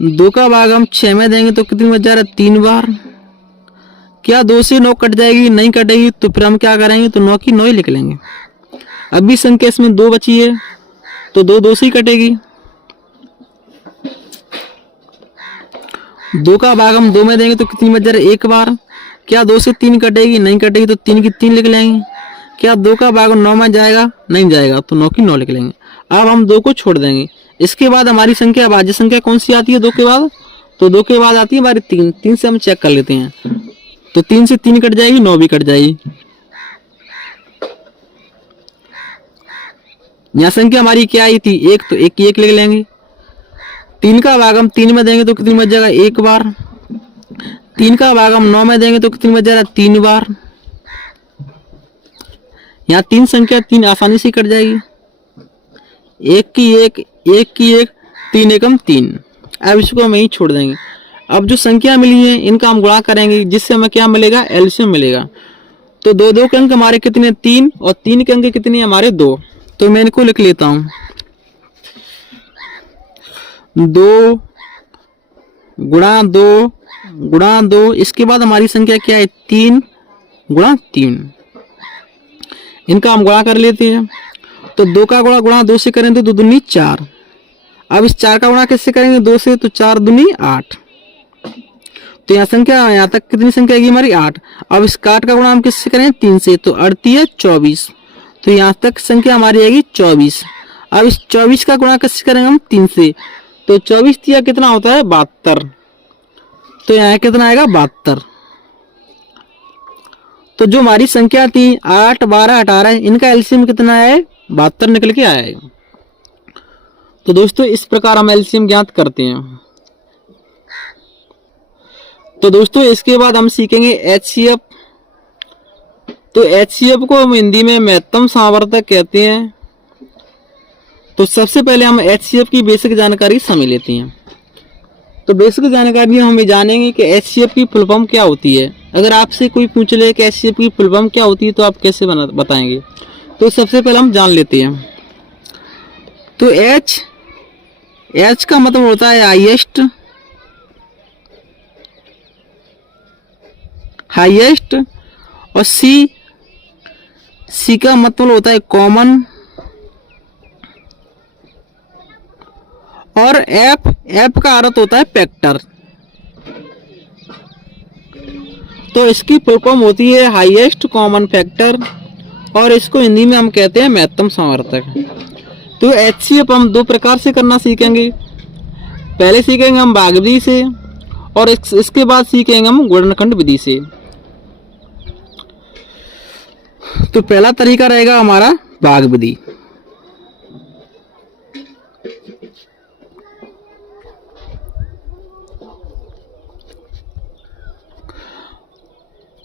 2 का भाग हम 6 में देंगे तो कितनी बच जा रहा है, 3 बार। क्या 2 से 9 कट जाएगी, नहीं कटेगी। तो फिर हम क्या करेंगे, तो 9 की 9 ही लिख लेंगे। अभी संख्या इसमें 2 बची है तो 2 से ही कटेगी। 2 का भाग हम 2 में देंगे तो कितनी बच जा रहा है, 1 बार। क्या 2 से 3 कटेगी, नहीं कटेगी। तो 3 की 3 लिख लेंगे। क्या 2 का भाग 9 में जाएगा, नहीं जाएगा। तो 9 की 9 लिख लेंगे। अब हम 2 को छोड़ देंगे। इसके बाद हमारी संख्या भाज्य संख्या कौन सी आती है 2 के बाद, तो 2 के बाद आती है हमारी 3। 3 से हम चेक कर लेते हैं। तो 3 से 3 कट जाएगी, 9 भी कट जाएगी। यहाँ संख्या हमारी क्या आई थी, 1, तो 1 की 1 लिख लेंगे। 3 का भाग हम 3 में देंगे तो कितनी बच जाएगा, 1 बार। 3 का भाग हम 9 में देंगे तो कितनी बच जाएगा, 3 बार। यहाँ 3 संख्या 3 आसानी से कट जाएगी। 1 की 1 1 की 1 3 एकम 3। अब इसको हम यहीं छोड़ देंगे। अब जो संख्या मिली है इनका हम गुणा करेंगे जिससे हमें क्या मिलेगा, एलसीएम मिलेगा। तो 2 के अंक हमारे कितने, 3, और 3 के अंक कितने हमारे, 2। तो मैं इनको लिख लेता हूं। 2 गुणा 2 गुणा 2। इसके बाद हमारी संख्या क्या है, 3 गुणा 3। इनका हम गुणा कर लेते हैं। तो 2 का गुणा 2 से करें तो 2 दूनी 4। अब इस 4 का गुणा किससे करेंगे, 2 से। तो 4 दूनी 8। तो यहाँ संख्या, यहाँ तक कितनी संख्या आएगी हमारी, 8। अब इस 8 का गुणा हम किससे करेंगे, 3 से। तो 8 24। तो यहाँ तक संख्या हमारी आएगी 24। अब इस 24 का गुणा किससे करेंगे हम, 3 से। तो 24 तिया कितना होता है, 72। तो यहाँ कितना आएगा, 72। तो जो हमारी संख्या थी 8 12 18, इनका एलसीएम कितना है, 72 निकल के आया है। तो दोस्तों इस प्रकार हम एलसीएम ज्ञात करते हैं। तो दोस्तों इसके बाद हम सीखेंगे एचसीएफ। तो एचसीएफ को हम हिंदी में महत्तम सामर्थ्य कहते हैं। तो सबसे पहले हम एचसीएफ की बेसिक जानकारी समझ लेते हैं। तो बेसिक जानकारी हम ये जानेंगे कि एचसीएफ की फुल फॉर्म क्या होती है। अगर आपसे कोई पूछ ले कि एचसीएफ की फुल फॉर्म क्या होती है तो आप कैसे बताएंगे। तो सबसे पहले हम जान लेते हैं। तो एच का मतलब होता है हाईएस्ट, और सी का मतलब होता है कॉमन, और एफ का अर्थ होता है फैक्टर। तो इसकी फुल फॉर्म होती है हाईएस्ट कॉमन फैक्टर, और इसको हिंदी में हम कहते हैं महत्तम सामर्थ्य। तो एचसीएफ हम 2 प्रकार से करना सीखेंगे। पहले सीखेंगे हम भाग विधि से, और इसके बाद सीखेंगे हम गुणनखंड विधि से। तो पहला तरीका रहेगा हमारा भाग विधि।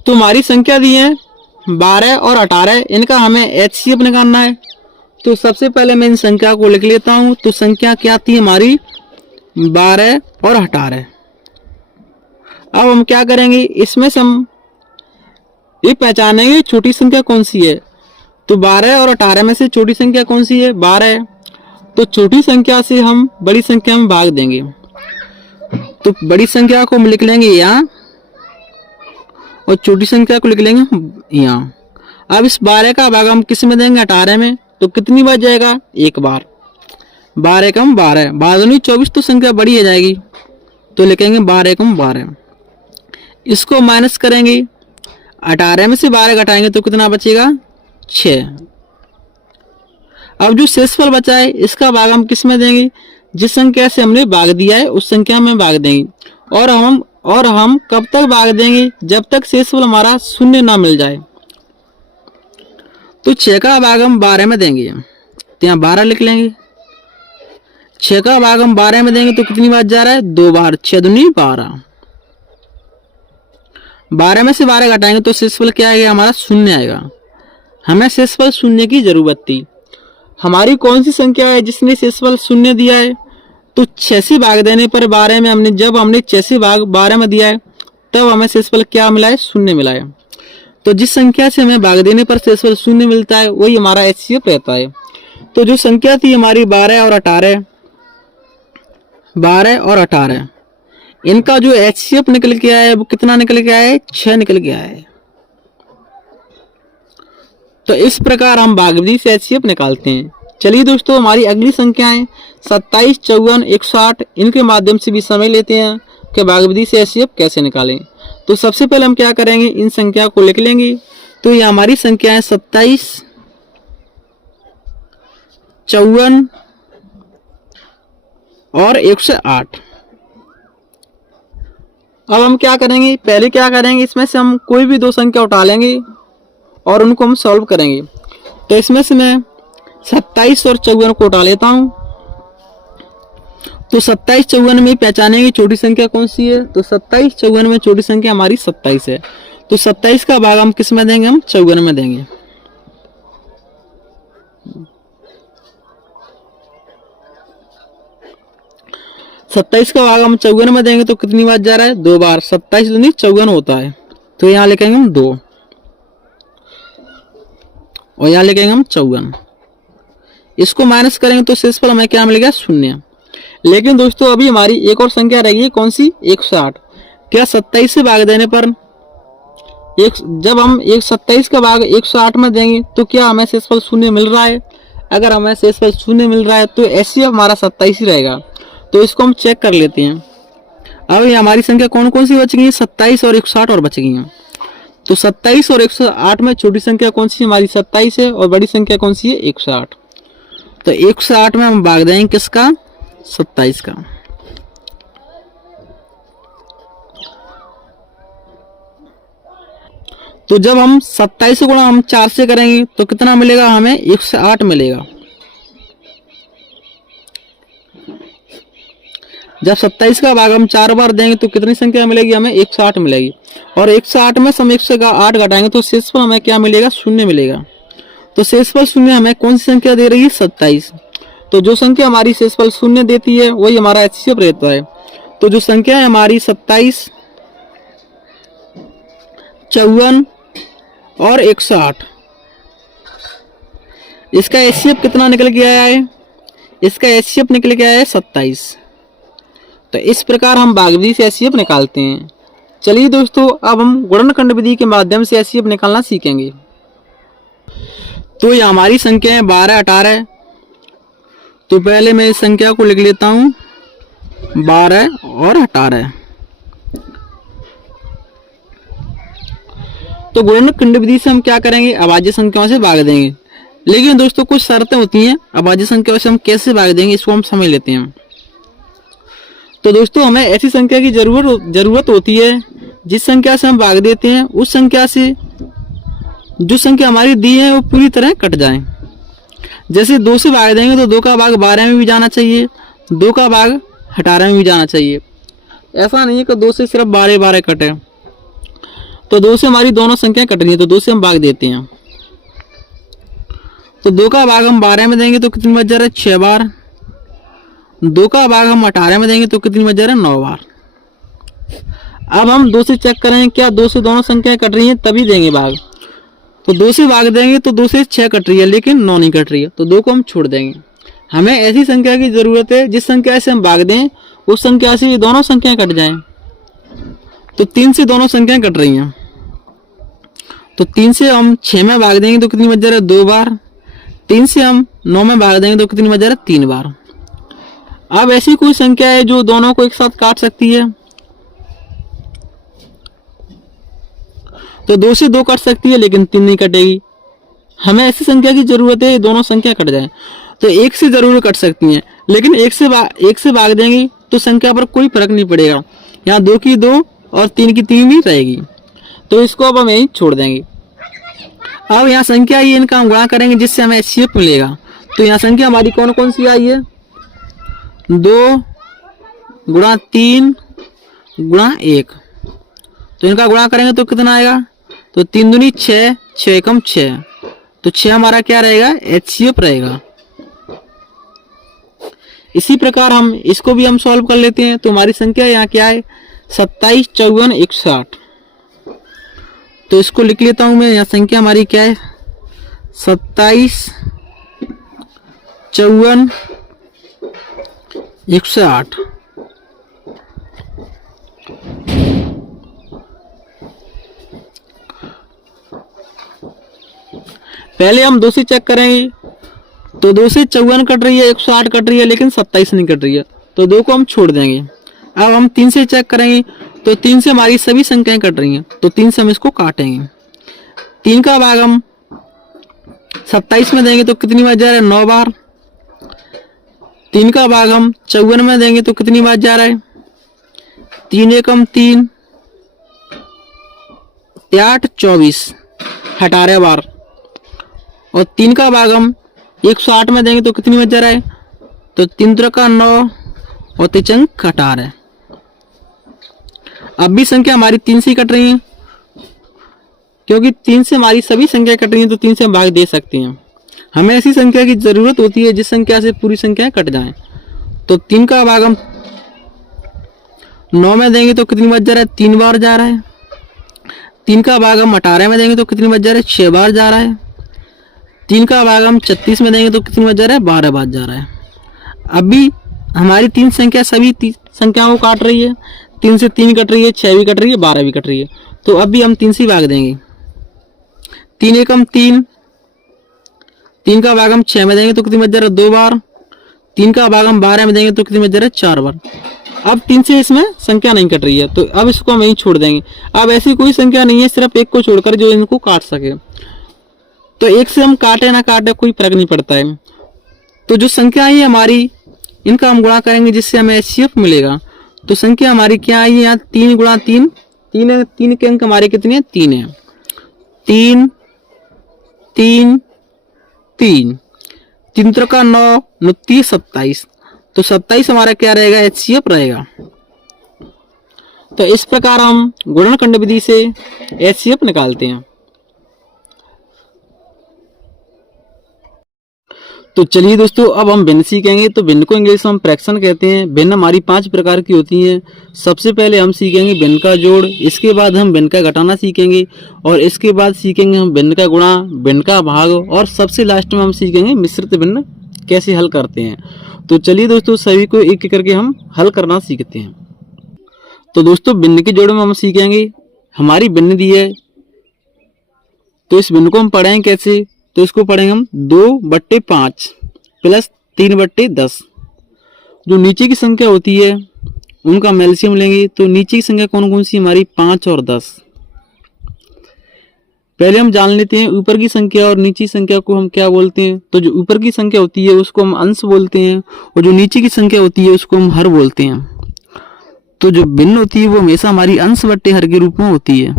तो हमारी संख्या दी है 12 और 18, इनका हमें एचसीएफ निकालना है। तो सबसे पहले मैं इन संख्या को लिख लेता हूं। तो संख्या क्या थी हमारी 12 और 18। अब हम क्या करेंगे, इसमें से हम ये पहचानेंगे छोटी संख्या कौन सी है। तो 12 और 18 में से छोटी संख्या कौन सी है, 12 है। तो छोटी संख्या से हम बड़ी संख्या में भाग देंगे। तो बड़ी संख्या को हम लिख लेंगे यहाँ और छोटी संख्या को लिख लेंगे यहाँ। अब इस 12 का भाग हम किस में देंगे, 18 में। तो कितनी बार जाएगा, एक बार। 12 कम 12, 12 24, तो संख्या बड़ी हो जाएगी। तो लिखेंगे 12 कम 12। इसको माइनस करेंगे, 18 में से 12 घटाएंगे तो कितना बचेगा, 6। अब जो शेषफल बचा है इसका भाग हम किस में देंगे, जिस संख्या से हमने भाग दिया है उस संख्या में भाग देंगे। और हम कब तक भाग देंगे, जब तक शेषफल हमारा शून्य ना मिल जाए। तो 6 का भाग हम 12 में देंगे, तो यहाँ 12 लिख लेंगे। 6 का भाग हम 12 में देंगे तो कितनी बार जा रहा है, 2 बार। 6 दूनी 12। 12 में से 12 घटाएंगे तो शेषफल क्या आएगा, हमारा शून्य आएगा। हमें शेषफल शून्य की जरूरत थी। हमारी कौन सी संख्या है जिसने शेषफल शून्य दिया है, तो 6 से भाग देने पर 12 में जब हमने 6 से भाग 12 में दिया है तब हमें शेषफल क्या मिला है, शून्य मिला है। तो जिस संख्या से हमें भाग देने पर शेषफल शून्य मिलता है वही हमारा एचसीएफ रहता है। तो जो संख्या थी हमारी 12 और 18, इनका जो एचसीएफ निकल के आया है वो कितना निकल के आया है, 6 निकल के आया है। तो इस प्रकार हम भाग विधि से एचसीएफ निकालते हैं। चलिए दोस्तों, हमारी अगली संख्याएं 27, 54, 108, इनके माध्यम से भी समझ लेते हैं कि भाग विधि से एचसीएफ कैसे निकालें। तो सबसे पहले हम क्या करेंगे, इन संख्या को लिख लेंगे। तो ये हमारी संख्या है 27, 54 और 108। अब हम क्या करेंगे, पहले क्या करेंगे, इसमें से हम कोई भी दो संख्या उठा लेंगे और उनको हम सॉल्व करेंगे। तो इसमें से मैं 27 और 54 को उठा लेता हूं। तो 27, 54 में पहचानेंगे छोटी संख्या कौन सी है। तो 27, 54 में छोटी संख्या हमारी 27 है। तो 27 का भाग हम किस में देंगे, हम 54 में देंगे। सत्ताईस का भाग हम 54 में देंगे तो कितनी बार जा रहा है, 2 बार। 27 दूनी 54 होता है। तो यहाँ लिखेंगे हम 2 और यहाँ लिखेंगे हम 54। इसको माइनस करेंगे तो शेषफल हमें क्या मिलेगा, 0। लेकिन दोस्तों अभी हमारी एक और संख्या रहेगी, कौन सी, 108। क्या 27 से भाग देने पर जब हम 27 का भाग 108 में देंगे तो क्या हमें शेषफल 0 मिल रहा है। अगर हमें शेषफल 0 मिल रहा है तो ऐसे हमारा 27 ही रहेगा। तो इसको हम चेक कर लेते हैं। अब ये हमारी संख्या कौन कौन सी बच गई है, 27 और 108 और बच गई हैं। तो 27 और 108 में छोटी संख्या कौन सी, हमारी 27 है, और बड़ी संख्या कौन सी है, 108। तो 108 में हम भाग देंगे किसका, 27 का। तो जब हम 27 से गुणा हम 4 से करेंगे तो कितना मिलेगा, हमें 108 मिलेगा। जब 27 का भाग हम 4 बार देंगे तो कितनी संख्या मिलेगी, हमें 108 मिलेगी। और 108 में से हम 108 घटाएंगे तो शेषफल हमें क्या मिलेगा, 0 मिलेगा। तो शेषफल 0 हमें कौन सी संख्या दे रही है, 27। तो जो संख्या हमारी शेषफल 0 देती है वही हमारा एचसीएफ रहता है। तो जो संख्या है हमारी 27, 54 और 108, इसका एचसीएफ कितना निकल के आया है, इसका एचसीएफ निकल के आया है 27। तो इस प्रकार हम भाग विधि से एचसीएफ निकालते हैं। चलिए दोस्तों, अब हम गुणनखंड विधि के माध्यम से एचसीएफ निकालना सीखेंगे। तो ये हमारी संख्या है 12, 18। तो पहले मैं इस संख्या को लिख लेता हूं 12 और 18। तो गुणनखंड विधि से हम क्या करेंगे, अभाज्य संख्याओं से भाग देंगे। लेकिन दोस्तों कुछ शर्तें होती हैं, अभाज्य संख्याओं से हम कैसे भाग देंगे इसको हम समझ लेते हैं। तो दोस्तों हमें ऐसी संख्या की जरूरत होती है जिस संख्या से हम भाग देते हैं उस संख्या से जो संख्या हमारी दी है वो पूरी तरह कट जाए। जैसे 2 से भाग देंगे तो 2 का भाग 12 में भी जाना चाहिए, 2 का भाग 18 में भी जाना चाहिए। ऐसा नहीं है कि 2 से सिर्फ 12 कटे। तो 2 से हमारी दोनों संख्या कट रही है, तो 2 से हम भाग देते हैं। तो 2 का भाग हम 12 में देंगे तो कितनी बच जा रहा है, 6 बार। 2 का भाग हम 18 में देंगे तो कितनी बच जा रहा है, 9 बार। अब हम 2 से चेक करें क्या 2 से दोनों संख्याएं कट रही हैं, तभी देंगे भाग। तो 2 से भाग देंगे तो 2 से 6 कट रही है लेकिन 9 नहीं कट रही है, तो 2 को हम छोड़ देंगे। हमें ऐसी संख्या की जरूरत है जिस संख्या से हम भाग दें उस संख्या से ये दोनों संख्याएं कट जाएं। तो 3 से दोनों संख्याएं कट रही हैं, तो 3 से हम 6 में भाग देंगे तो कितनी बच जा रहा है, 2 बार। 3 से हम 9 में भाग देंगे तो कितनी बच जा रहा है, 3 बार। अब ऐसी कोई संख्या है जो दोनों को एक साथ काट सकती है, तो 2 से 2 कट सकती है लेकिन 3 नहीं कटेगी। हमें ऐसी संख्या की जरूरत है दोनों संख्या कट जाए। तो 1 से जरूर कट सकती हैं लेकिन 1 से भाग देंगी तो संख्या पर कोई फर्क नहीं पड़ेगा, यहाँ 2 की 2 और 3 की 3 भी रहेगी। तो इसको अब हम यहीं छोड़ देंगे। अब यहाँ संख्या आई है, इनका हम गुणा करेंगे जिससे हमें HCF मिलेगा। तो यहाँ संख्या हमारी कौन कौन सी आई है, 2 गुणा 3 गुणा 1। तो इनका गुणा करेंगे तो कितना आएगा, तो 3 दूनी 6, 6 एकम 6, तो 6 हमारा क्या रहेगा, HCF रहेगा। इसी प्रकार हम इसको भी हम सॉल्व कर लेते हैं। तो हमारी संख्या यहाँ क्या है, 27, 54, 160। तो इसको लिख लेता हूं मैं। यहाँ संख्या हमारी क्या है, 27, 54, 108। पहले हम 2 से चेक करेंगे तो 2 से 54 कट रही है, 108 कट रही है लेकिन 27 नहीं कट रही है, तो 2 को हम छोड़ देंगे। अब हम 3 से चेक करेंगे तो 3 से हमारी सभी संख्याएं कट रही हैं, तो 3 से हम इसको काटेंगे। 3 का भाग हम 27 में देंगे तो कितनी बार जा रहा है, 9 बार। 3 का भाग हम 54 में देंगे तो कितनी बार जा रहा है, 3 एकम 3, 8, 24, 18 बार। और 3 का भाग हम 108 में देंगे तो कितनी बच जा रहा है, तो 3 का 9 और 3 18। अब भी संख्या हमारी 3 से कट रही है, क्योंकि 3 से हमारी सभी संख्या कट रही हैं तो 3 से हम भाग दे सकते हैं। हमें ऐसी संख्या की जरूरत होती है जिस संख्या से पूरी संख्या कट जाएं। तो 3 का भाग हम 9 में देंगे तो कितनी बच जा रहा है, 3 बार जा रहा है। 3 का भाग हम 18 में देंगे तो कितनी बच जा रहा है, 6 बार जा रहा है। 3 का भाग हम 36 में देंगे तो कितनी बच जा रहा है, 12 बार जा रहा है। अभी हमारी 3 संख्या सभी संख्याओं को काट रही है। 3 से 3 कट रही है, 6 भी कट रही है, 12 भी कट रही है। तो अभी हम 3 से भाग देंगे। 3 एकम 3, 3 का भाग हम 6 में देंगे तो कितनी बच जा रहा है, 2 बार। 3 का भाग हम 12 में देंगे तो कितनी बच जा रहा है, 4 बार। अब 3 से इसमें संख्या नहीं कट रही है, तो अब इसको हम यहीं छोड़ देंगे। अब ऐसी कोई संख्या नहीं है सिर्फ 1 को छोड़कर जो इनको काट सके। तो 1 से हम काटे ना काटे कोई फर्क नहीं पड़ता है। तो जो संख्या आई है हमारी, इनका हम गुणा करेंगे जिससे हमें HCF मिलेगा। तो संख्या हमारी क्या आई है, यहाँ 3 गुणा 3, 3 के अंक हमारे कितने हैं, 3 है। 3, 3, 3, 3 का 9, 29, 27। तो 27 हमारा क्या रहेगा, HCF रहेगा। तो इस प्रकार हम गुणनखंड विधि से HCF निकालते हैं। तो चलिए दोस्तों, अब हम भिन्न सीखेंगे। तो भिन्न को इंग्लिश में हम फ्रैक्शन कहते हैं। भिन्न हमारी 5 प्रकार की होती हैं। सबसे पहले हम सीखेंगे भिन्न का जोड़, इसके बाद हम भिन्न का घटाना सीखेंगे, और इसके बाद सीखेंगे हम भिन्न का गुणा, भिन्न का भाग, और सबसे लास्ट में हम सीखेंगे मिश्रित भिन्न कैसे हल करते हैं। तो चलिए दोस्तों, सभी को एक एक करके हम हल करना सीखते हैं। तो दोस्तों, भिन्न के जोड़ में हम सीखेंगे, हमारी भिन्न दी है तो इस भिन्न को हम पढ़ेंगे कैसे। तो इसको पढ़ेंगे हम 2/5 प्लस 3/10। जो नीचे की संख्या होती है उनका एलसीएम लेंगे। तो नीचे की संख्या कौन कौन सी, हमारी 5 और 10। पहले हम जान लेते हैं ऊपर की संख्या और नीचे संख्या को हम क्या बोलते हैं। तो जो ऊपर की संख्या होती है उसको हम अंश बोलते हैं, और जो नीचे की संख्या होती है उसको हम हर बोलते हैं। तो जो भिन्न होती है वो हमेशा हमारी अंश बट्टे हर के रूप में होती है।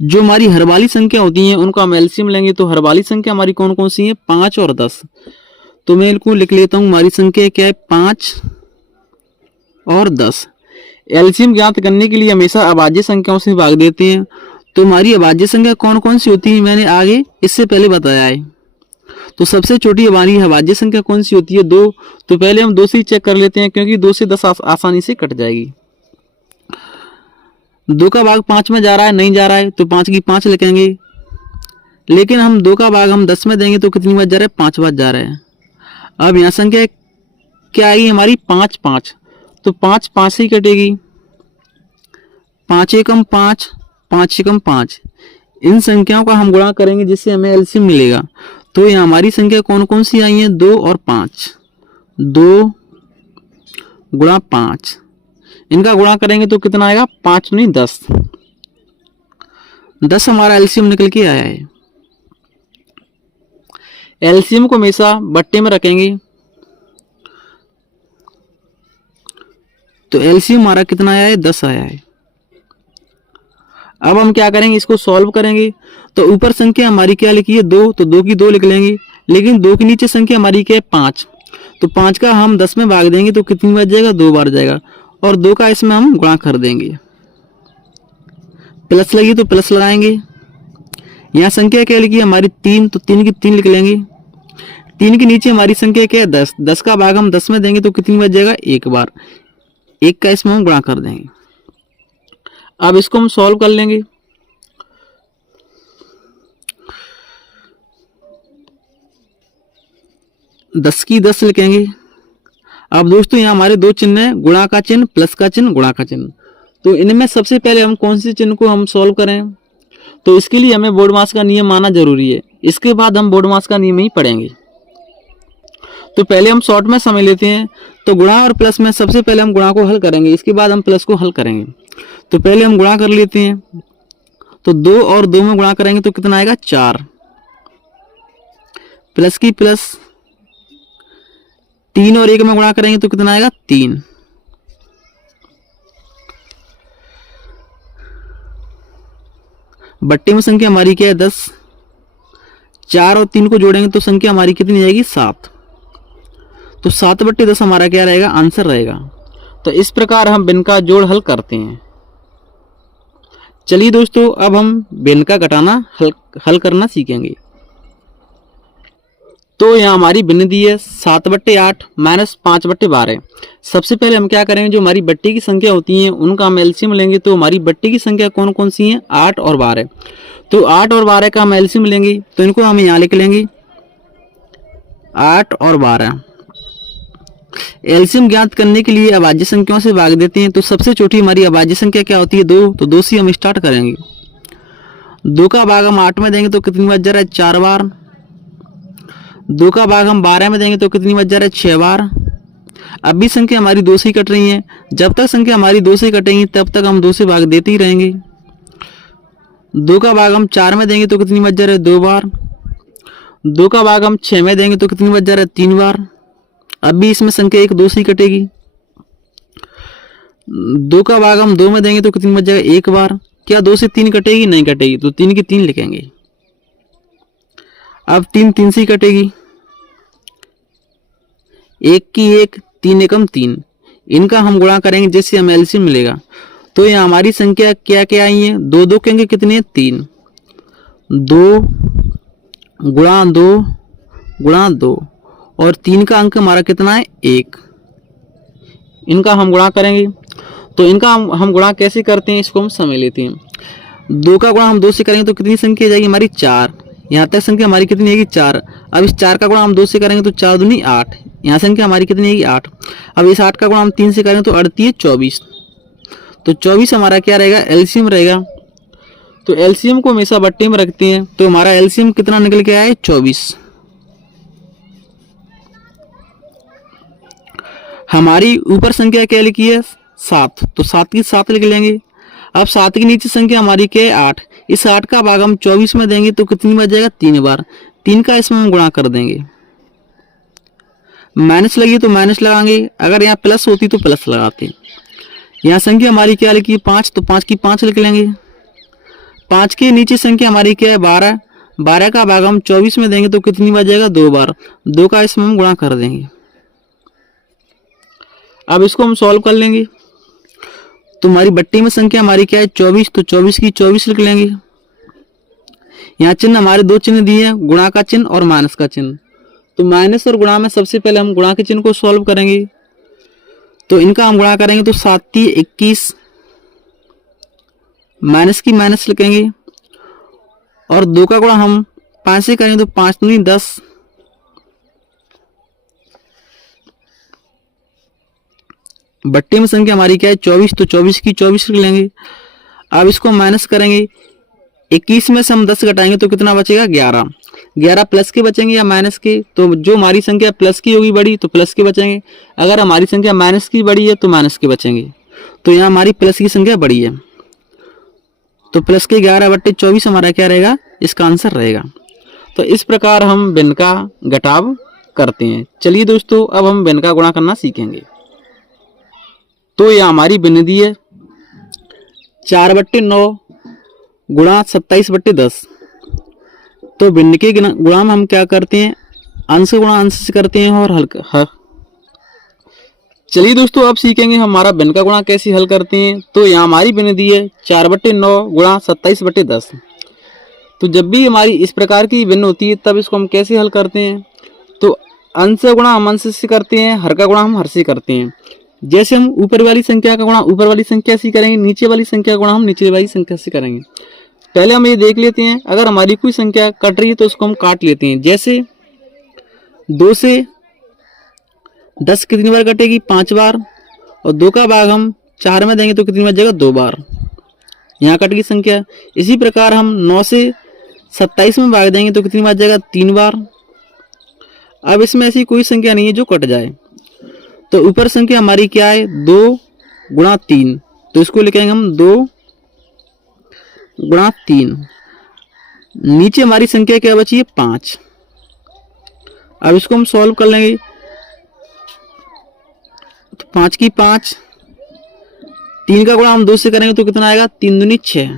जो हमारी हर वाली संख्या होती हैं उनका हम एलसीएम लेंगे। तो हर वाली संख्या हमारी कौन कौन सी है, 5 और 10। तो मैं इनको लिख लेता हूँ, हमारी संख्या क्या है, 5 और 10। एलसीएम ज्ञात करने के लिए हमेशा अभाज्य संख्याओं से भाग देते हैं। तो हमारी अभाज्य संख्या कौन कौन सी होती है मैंने आगे इससे पहले बताया है। तो सबसे छोटी हमारी अभाज्य संख्या कौन सी होती है, 2। तो पहले हम 2 से ही चेक कर लेते हैं, क्योंकि 2 से 10 आसानी से कट जाएगी। 2 का भाग 5 में जा रहा है, नहीं जा रहा है, तो 5 की 5 लिखेंगे। लेकिन हम 2 का भाग हम 10 में देंगे तो कितनी बार जा रहा है, 5 बार जा रहा है। अब यहाँ संख्या क्या आएगी हमारी, 5 5। तो 5 5 से ही कटेगी, 5 एकम 5, 5 एकम 5। इन संख्याओं का हम गुणा करेंगे जिससे हमें एलसीएम मिलेगा। तो यहाँ हमारी संख्या कौन कौन सी आई है, 2 और 5। 2 गुणा 5, इनका गुणा करेंगे तो कितना आएगा, 5 नहीं 10। 10 हमारा एलसीएम निकल के आया है। एलसीएम को हमेशा बट्टे में रखेंगे। तो एलसीएम हमारा कितना आया है, 10 आया है। अब हम क्या करेंगे, इसको सॉल्व करेंगे। तो ऊपर संख्या हमारी क्या लिखी है, 2, तो 2 की 2 लिख लेंगे। लेकिन 2 के नीचे संख्या हमारी क्या है, 5। तो 5 का हम 10 में भाग देंगे तो कितनी बार जाएगा, 2 बार जाएगा। और 2 का इसमें हम गुणा कर देंगे। प्लस लगी तो प्लस लगाएंगे। यहाँ संख्या क्या लिखी है हमारी, 3, तो 3 की 3 लिख लेंगे। 3 के नीचे हमारी संख्या क्या है, 10। 10 का भाग हम 10 में देंगे तो कितनी बार जाएगा, 1 बार। 1 का इसमें हम गुणा कर देंगे। अब इसको हम सॉल्व कर लेंगे। दस की 10 लिखेंगे। अब दोस्तों यहाँ हमारे 2 चिन्ह है, गुणा का चिन्ह, प्लस का चिन्ह, गुणा का चिन्ह। तो इनमें सबसे पहले हम कौन से चिन्ह को हम सॉल्व करें, तो इसके लिए हमें बोर्डमास का नियम माना जरूरी है। इसके बाद हम बोर्डमास का नियम ही पढ़ेंगे। तो पहले हम शॉर्ट में समझ लेते हैं। तो गुणा और प्लस में सबसे पहले हम गुणा को हल करेंगे, इसके बाद हम प्लस को हल करेंगे। तो पहले हम गुणा कर लेते हैं। तो 2 और 2 में गुणा करेंगे तो कितना आएगा, 4। प्लस की प्लस, 3 और 1 में गुणा करेंगे तो कितना आएगा, 3। बट्टे में संख्या हमारी क्या है, 10। 4 और 3 को जोड़ेंगे तो संख्या हमारी कितनी आएगी, 7। तो 7 बट्टे 10 हमारा क्या रहेगा, आंसर रहेगा। तो इस प्रकार हम भिन्न का जोड़ हल करते हैं। चलिए दोस्तों, अब हम भिन्न का घटाना हल करना सीखेंगे। तो यहाँ हमारी भिन्न दी है 7 बट्टे 8 माइनस 5 बट्टे 12। सबसे पहले हम क्या करेंगे, जो हमारी बट्टे की संख्या होती है उनका हम एलसीएम लेंगे। तो हमारी बट्टे की संख्या कौन कौन सी है, 8 और 12। तो 8 और 12 का हम एलसीएम लेंगे, तो इनको हम यहाँ लिख लेंगे, 8 और 12। एलसीएम ज्ञात करने के लिए अभाज्य संख्याओं से भाग देते हैं। तो सबसे छोटी हमारी अभाज्य संख्या क्या होती है, 2। तो 2 से हम स्टार्ट करेंगे। 2 का भाग हम 8 में देंगे तो कितनी बार जा रहा है, 4 बार। 2 का भाग हम 12 में देंगे तो कितनी बार जा रहा है, 6 बार। अब भी संख्या हमारी 2 से ही कट रही है। जब तक संख्या हमारी 2 से कटेंगी तब तक हम 2 से भाग देते ही रहेंगे। 2 का भाग हम 4 में देंगे तो कितनी बार जा रहा है, 2 बार। 2 का भाग हम 6 में देंगे तो कितनी बार जा रहा है, 3 बार। अब भी इसमें संख्या 1 2 से ही कटेगी। 2 का भाग हम 2 में देंगे तो कितनी बार जाएगा, 1 बार। क्या 2 से 3 कटेगी, नहीं कटेगी। तो 3 की 3 लिखेंगे। अब 3 3 से ही कटेगी। 1 की 1, 3 एकम 3। इनका हम गुणा करेंगे जिससे हमें एलसीएम मिलेगा। तो यहाँ हमारी संख्या क्या क्या आई है, 2 2 के अंक कितने, 3। 2 गुणा 2 गुणा 2 और 3 का अंक हमारा कितना है, 1। इनका हम गुणा करेंगे। तो इनका हम गुणा कैसे करते हैं इसको हम समझ लेते हैं। 2 का गुणा हम 2 से करेंगे तो कितनी संख्या जाएगी हमारी, 4। यहाँ तक संख्या हमारी कितनी आएगी, 4। अब इस 4 का गुणा हम 2 से करेंगे तो 4 दूनी 8। यहाँ संख्या हमारी कितनी आएगी, 8। अब इस 8 का गुणा हम 3 से करेंगे तो 38 24। तो 24 हमारा क्या रहेगा, एलसीएम रहेगा। तो एलसीएम को हमेशा बट्टे में रखते हैं। तो हमारा एलसीएम कितना निकल के आया है, 24। हमारी ऊपर संख्या क्या लिखी है, 7। तो 7 की 7 लिख लेंगे। अब 7 के नीचे संख्या हमारी क्या है, 8। इस 8 का भाग हम 24 में देंगे तो कितनी बार जाएगा, 3 बार। 3 का इसमें हम गुणा कर देंगे। माइनस लगी तो माइनस लगाएंगे, अगर यहाँ प्लस होती तो प्लस लगाते। यहाँ संख्या हमारी क्या लिखी है, 5। तो 5 की 5 लिख लेंगे। 5 के नीचे संख्या हमारी क्या है 12। 12 का भाग हम 24 में देंगे तो कितनी बार जाएगा 2 बार। 2 का इसमें हम गुणा कर देंगे। अब इसको हम सॉल्व कर लेंगे। तो हमारी बट्टी में संख्या हमारी क्या है 24, तो 24 की 24 लिख लेंगे। यहाँ चिन्ह हमारे दो चिन्ह दिए हैं, गुणा का चिन्ह और माइनस का चिन्ह। तो माइनस और गुणा में सबसे पहले हम गुणा के चिन्ह को सॉल्व करेंगे। तो इनका हम गुणा करेंगे तो 7 21, माइनस की माइनस लिखेंगे और 2 का गुणा हम 5 से करेंगे तो 5 दूनी 10। बट्टे में संख्या हमारी क्या है 24, तो 24 की 24 लिख लेंगे। अब इसको माइनस करेंगे। 21 में से हम 10 घटाएंगे तो कितना बचेगा 11। 11 प्लस के बचेंगे या माइनस के? तो जो हमारी संख्या प्लस की होगी बड़ी तो प्लस के बचेंगे, अगर हमारी संख्या माइनस की बड़ी है तो माइनस के बचेंगे। तो यहाँ हमारी प्लस की संख्या बड़ी है, तो प्लस के 11/24 हमारा क्या रहेगा, इसका आंसर रहेगा। तो इस प्रकार हम भिन्न का घटाव करते हैं। चलिए दोस्तों, अब हम भिन्न का गुणा करना सीखेंगे। तो यह हमारी भिन्न दी है 4/9 गुणा 27/10। तो भिन्न के गुणा में हम क्या करते हैं, अंश गुणा अंश से करते हैं और हल। चलिए दोस्तों, अब सीखेंगे हमारा भिन्न का गुणा कैसे हल करते हैं। तो यहाँ हमारी भिन्न दी है 4/9 गुणा 27/10। तो जब भी हमारी इस प्रकार की भिन्न होती है तब इसको हम कैसे हल करते हैं। तो अंश गुणा हम अंश से करते हैं, हर का गुणा हम हर से करते हैं। जैसे हम ऊपर वाली संख्या का गुणा ऊपर वाली संख्या से करेंगे, नीचे वाली संख्या का गुणा हम नीचे वाली संख्या से करेंगे। पहले हम ये देख लेते हैं, अगर हमारी कोई संख्या कट रही है तो उसको हम काट लेते हैं। जैसे 2 से 10 कितनी बार कटेगी 5 बार, और 2 का भाग हम 4 में देंगे तो कितनी बार जाएगा 2 बार, यहाँ कट गई संख्या। इसी प्रकार हम 9 से 27 में भाग देंगे तो कितनी बार जाएगा 3 बार। अब इसमें ऐसी कोई संख्या नहीं है जो कट जाए। तो ऊपर संख्या हमारी क्या है 2 गुणा 3, तो इसको लिखेंगे हम 2 गुणा 3। नीचे हमारी संख्या क्या बची है 5। अब इसको हम सॉल्व कर लेंगे। तो 5 की 5, 3 का गुणा हम 2 से करेंगे तो कितना आएगा 3 दूनी 6।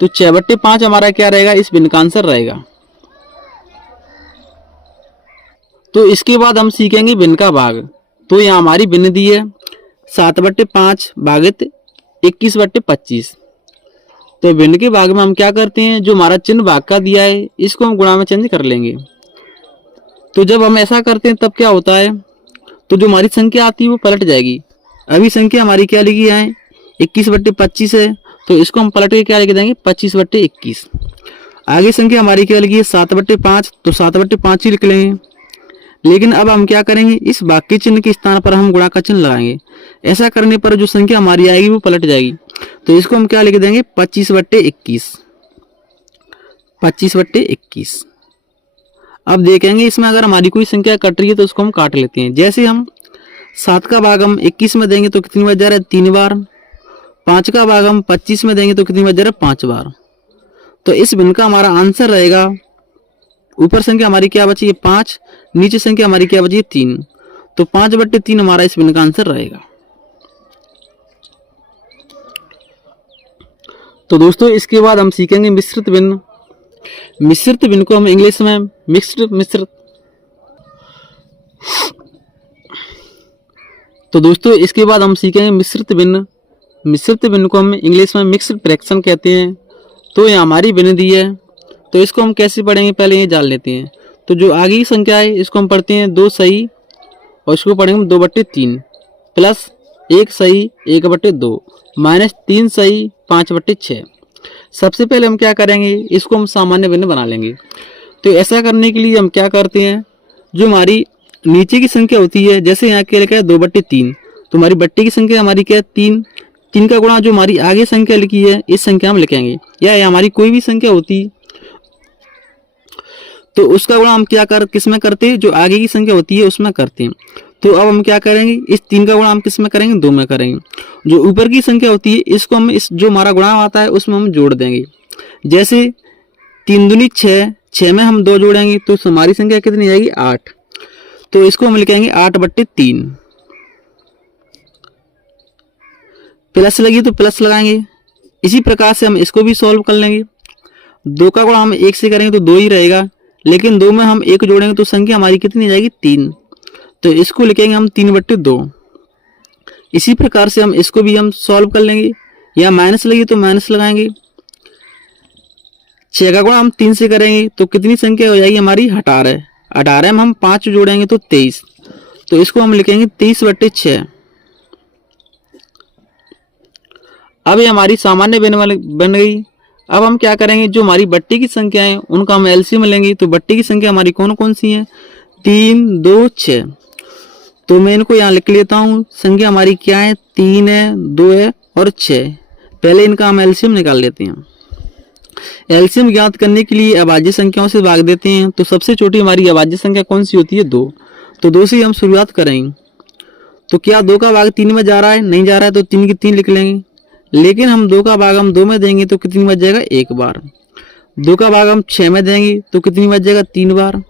तो 6/5 हमारा क्या रहेगा, इस भिन्न का आंसर रहेगा। तो इसके बाद हम सीखेंगे भिन्न का भाग। तो यहाँ हमारी भिन्न दी है 7/5 भागित 21/25। तो भिन्न के भाग में हम क्या करते हैं, जो हमारा चिन्ह भाग का दिया है इसको हम गुणा में चेंज कर लेंगे। तो जब हम ऐसा करते हैं तब क्या होता है, तो जो हमारी संख्या आती है वो पलट जाएगी। अभी संख्या हमारी क्या लिखी है 21/25 है, तो इसको हम पलट के क्या लिख देंगे 25/21। आगे संख्या हमारी क्या लिखी है 7/5, तो 7/5 ही लिख लेंगे। लेकिन अब हम क्या करेंगे, इस भाग के चिन्ह के स्थान पर हम गुणा का चिन्ह लगाएंगे। ऐसा करने पर जो संख्या हमारी आएगी वो पलट जाएगी। तो इसको हम क्या लिख देंगे 25/21। 25/21। अब देखेंगे इसमें अगर हमारी कोई संख्या कट रही है तो उसको हम काट लेते हैं। जैसे हम 7 का भाग हम 21 में देंगे तो कितनी बार जा रहा है 3 बार। 5 का भाग हम 25 में देंगे तो कितनी बार जा रहा है 5 बार। तो इस भिन्न का हमारा आंसर रहेगा, ऊपर संख्या हमारी क्या बची है 5, नीचे संख्या हमारी क्या बची है 3। तो 5/3 हमारा इस भिन्न का आंसर रहेगा। तो दोस्तों, इसके बाद हम सीखेंगे मिश्रित भिन्न। मिश्रित भिन्न को हम इंग्लिश में मिश्रित। तो दोस्तों, इसके बाद हम सीखेंगे मिश्रित भिन्न। मिश्रित भिन्न को हम इंग्लिश में मिक्स्ड फ्रैक्शन कहते हैं। तो ये हमारी भिन्न दी है, तो इसको हम कैसे पढ़ेंगे पहले ये जान लेते हैं। तो जो आगे की संख्या है इसको हम पढ़ते हैं 2 सही, और इसको पढ़ेंगे हम 2/3 प्लस 1 सही 1/2 माइनस 3 सही 5/6। सबसे पहले हम क्या करेंगे, इसको हम सामान्य भिन्न बना लेंगे। तो ऐसा करने के लिए हम क्या करते हैं, जो हमारी नीचे की संख्या होती है, जैसे यहाँ क्या लिखा है 2/3, तो हमारी बट्टे की संख्या हमारी क्या है 3। 3 का गुणा जो हमारी आगे संख्या लिखी है इस संख्या हम लिखेंगे, या हमारी कोई भी संख्या होती तो उसका गुणा हम क्या किस में करते हैं, जो आगे की संख्या होती है उसमें करते हैं। तो अब हम क्या करेंगे, इस 3 का गुणा हम किस में करेंगे 2 में करेंगे। जो ऊपर की संख्या होती है इसको हम इस जो हमारा गुणा आता है उसमें हम जोड़ देंगे। जैसे 3 दूनी 6, 6 में हम 2 जोड़ेंगे तो हमारी संख्या कितनी आएगी 8। तो इसको हम लिखेंगे 8/3। प्लस लगी तो प्लस लगाएंगे, इसी प्रकार से हम इसको भी सॉल्व कर लेंगे। 2 का गुणा हम 1 से करेंगे तो 2 ही रहेगा, लेकिन 2 में हम 1 जोड़ेंगे तो संख्या हमारी कितनी जाएगी 3। तो इसको लिखेंगे हम 3/2। इसी प्रकार से हम इसको भी हम सॉल्व कर लेंगे, या माइनस लगी तो माइनस लगाएंगे। 6 का गुणा हम 3 से करेंगे तो कितनी संख्या हो जाएगी हमारी 18। 18 में हम 5 जोड़ेंगे तो 23। तो इसको हम लिखेंगे 23/6। अब ये हमारी सामान्य बन गई। अब हम क्या करेंगे, जो हमारी बट्टी की संख्या है उनका हम एलसीएम लेंगे। तो बट्टी की संख्या हमारी कौन कौन सी है, 3, 2, 6। तो मैं इनको यहाँ लिख लेता हूँ। संख्या हमारी क्या है, 3 है, 2 है और 6। पहले इनका हम एलसीएम निकाल लेते हैं। एलसीएम ज्ञात करने के लिए अभाज्य संख्याओं से भाग देते हैं। तो सबसे छोटी हमारी अभाज्य संख्या कौन सी होती है, 2। तो 2 से हम शुरुआत करेंगे। तो क्या 2 का भाग 3 में जा रहा है, नहीं जा रहा है, तो 3 की 3 लिख लेंगे। लेकिन हम 2 का भाग हम 2 में देंगे तो कितनी बच जाएगा, 1 बार। 2 का भाग हम 6 में देंगे तो कितनी बच जाएगा, 3 बार।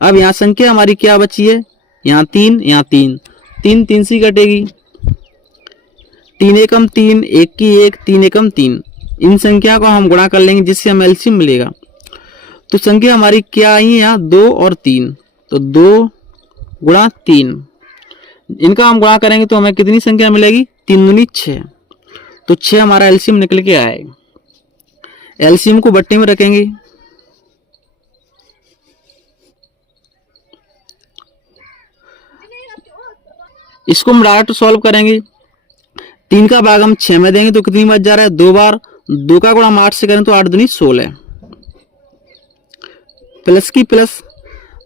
अब यहाँ संख्या हमारी क्या बची है, यहाँ 3, यहाँ 3, 3 3 से कटेगी। 3 एकम 3, 1 की 1, 3 एकम 3। इन संख्या को हम गुणा कर लेंगे जिससे हमें एलसीएम मिलेगा। तो संख्या हमारी क्या आई है यहाँ, 2 और 3। तो 2 गुणा 3, इनका हम गुणा करेंगे तो हमें कितनी संख्या मिलेगी, 3 दूनी 6। तो 6 हमारा एलसीएम निकल के आएगा। एलसीएम को बट्टे में रखेंगे। इसको हम डायरेक्ट सॉल्व करेंगे। 3 का भाग हम 6 में देंगे तो कितनी बच जा रहा है, 2 बार। 2 का गुणा हम 8 से करें तो 8 दूनी 16। प्लस की प्लस,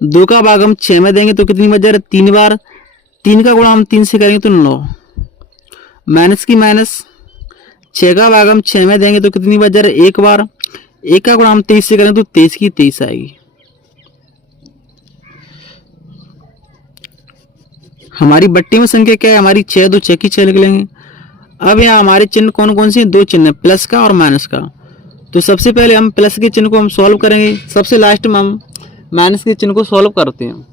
2 का भाग हम 6 में देंगे तो कितनी बच जा रहा है, 3 बार। 3 का गुणा हम 3 से करेंगे तो 9। माइनस की माइनस, 6 का भाग हम 6 में देंगे तो कितनी बच जा रहा है, 1 बार। 1 का गुणा हम 23 से करें तो 23 की 23 आएगी। हमारी बट्टी में संख्या क्या है हमारी, 6। 2 6 की 6 लिख लेंगे। अब यहाँ हमारे चिन्ह कौन कौन से, 2 चिन्ह, प्लस का और माइनस का। तो सबसे पहले हम प्लस के चिन्ह को हम सॉल्व करेंगे। सबसे लास्ट में हम माइनस के चिन्ह को सॉल्व करते हैं।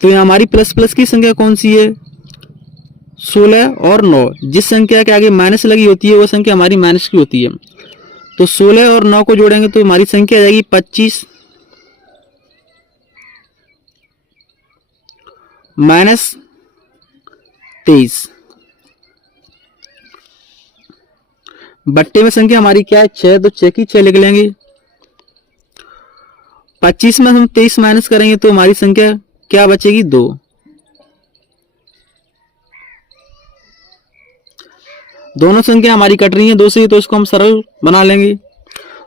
तो यहाँ हमारी प्लस प्लस की संख्या कौन सी है, 16 और 9। जिस संख्या के आगे माइनस लगी होती है वो संख्या हमारी माइनस की होती है। तो 16 और 9 को जोड़ेंगे तो हमारी संख्या आ जाएगी 25 माइनस 23। बट्टे में संख्या हमारी क्या है, 6। तो 6 की 6 लिख लेंगे। 25 में हम 23 माइनस करेंगे तो हमारी संख्या क्या बचेगी, 2। दोनों संख्या हमारी कट रही है 2 से, तो इसको हम सरल बना लेंगे।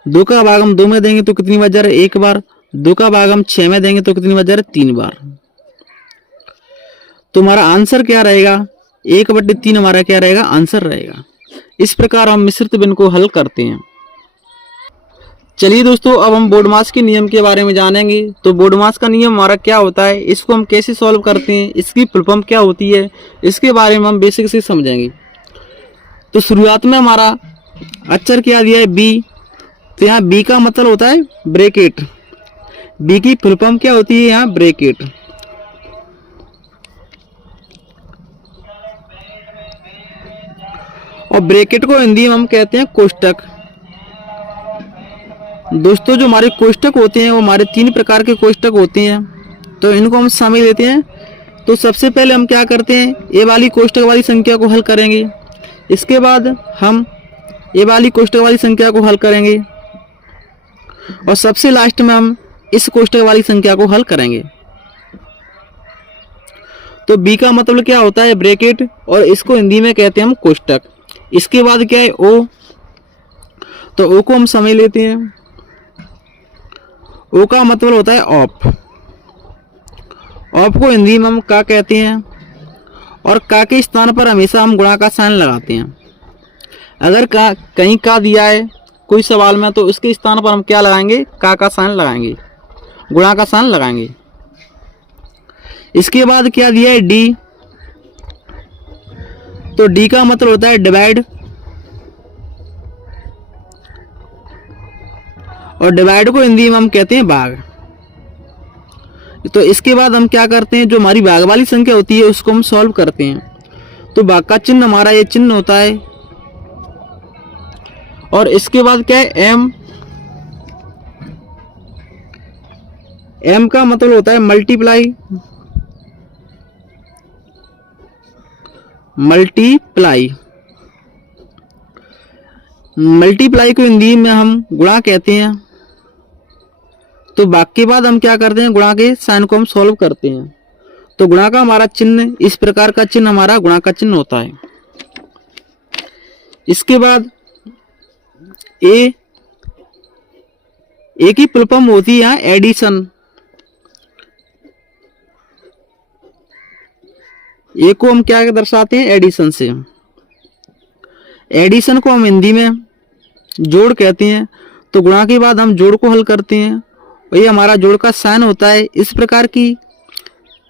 2 का भाग हम 2 में देंगे तो कितनी बच जा रहा है, 1 बार। 2 का भाग हम 6 में देंगे तो कितनी बच जा रहा है, 3 बार। तो हमारा आंसर क्या रहेगा, 1/3 हमारा क्या रहेगा, आंसर रहेगा। इस प्रकार हम मिश्रित भिन्न को हल करते हैं। चलिए दोस्तों, अब हम बोडमास के नियम के बारे में जानेंगे। तो बोडमास का नियम हमारा क्या होता है, इसको हम कैसे सॉल्व करते हैं, इसकी फुल फॉर्म क्या होती है, इसके बारे में हम बेसिक से समझेंगे। तो शुरुआत में हमारा अक्षर क्या दिया है, बी। तो यहाँ बी का मतलब होता है ब्रैकेट। बी की फुल फॉर्म क्या होती है, यहाँ ब्रैकेट। और ब्रैकेट को हिंदी में हम कहते हैं कोष्टक। दोस्तों, जो हमारे कोष्टक होते हैं वो हमारे 3 प्रकार के कोष्टक होते हैं। तो इनको हम समझ लेते हैं। तो सबसे पहले हम क्या करते हैं, ए वाली कोष्टक वाली संख्या को हल करेंगे। इसके बाद हम ए वाली कोष्टक वाली संख्या को हल करेंगे और सबसे लास्ट में हम इस कोष्टक वाली संख्या को हल करेंगे। तो बी का मतलब क्या होता है, ब्रैकेट, और इसको हिंदी में कहते हैं हम कोष्टक। इसके बाद क्या है, ओ। तो ओ को हम समझ लेते हैं। ओ का मतलब होता है ऑफ। ऑफ को हिंदी में हम का कहते हैं, और का के स्थान पर हमेशा हम गुणा का साइन लगाते हैं। अगर का कहीं का दिया है कोई सवाल में, तो उसके स्थान पर हम क्या लगाएंगे, का साइन लगाएंगे, गुणा का साइन लगाएंगे। इसके बाद क्या दिया है, डी। तो डी का मतलब होता है डिवाइड, और डिवाइड को हिंदी में हम कहते हैं भाग। तो इसके बाद हम क्या करते हैं, जो हमारी भाग वाली संख्या होती है उसको हम सॉल्व करते हैं। तो भाग का चिन्ह हमारा ये चिन्ह होता है, और इसके बाद क्या है एम, एम का मतलब होता है मल्टीप्लाई, मल्टीप्लाई, मल्टीप्लाई को हिंदी में हम गुणा कहते हैं। तो भाग के बाद हम क्या करते हैं, गुणा के साइन को हम सॉल्व करते हैं। तो गुणा का हमारा चिन्ह इस प्रकार का चिन्ह हमारा गुणा का चिन्ह होता है। इसके बाद ए की फुल फॉर्म होती है एडिशन। ए को हम क्या दर्शाते हैं, एडिशन से। एडिशन को हम हिंदी में जोड़ कहते हैं। तो गुणा के बाद हम जोड़ को हल करते हैं और ये हमारा जोड़ का साइन होता है। इस प्रकार की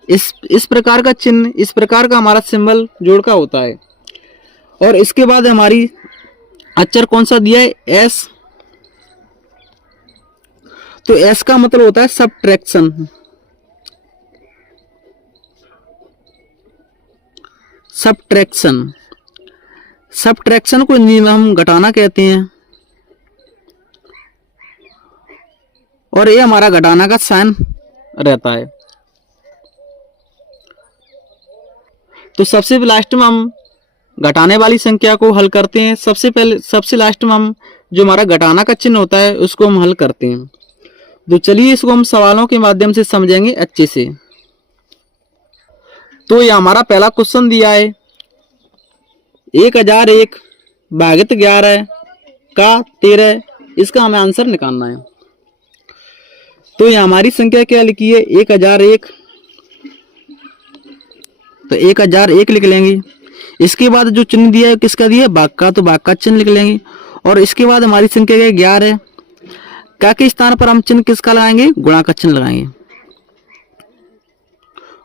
इस प्रकार का चिन्ह, इस प्रकार का हमारा सिंबल जोड़ का होता है। और इसके बाद हमारी अक्षर कौन सा दिया है, एस। तो एस का मतलब होता है सबट्रैक्शन। सबट्रैक्शन, सबट्रैक्शन को हिंदी में हम घटाना कहते हैं। और ये हमारा घटाना का साइन रहता है। तो सबसे लास्ट में हम घटाने वाली संख्या को हल करते हैं। सबसे लास्ट में हम जो हमारा घटाना का चिन्ह होता है उसको हम हल करते हैं। तो चलिए इसको हम सवालों के माध्यम से समझेंगे अच्छे से। तो ये हमारा पहला क्वेश्चन दिया है 1001 भागित 11 का 13, इसका हमें आंसर निकालना है। तो ये हमारी संख्या क्या लिखी है, 1001। तो 1001 लिख लेंगे। इसके बाद जो चिन्ह दिया है किसका दिया है, भाग का, तो भाग का चिन्ह लिख लेंगे। और इसके बाद हमारी संख्या क्या है, 11। का के स्थान पर हम चिन्ह किसका लगाएंगे, गुणा का चिन्ह लगाएंगे।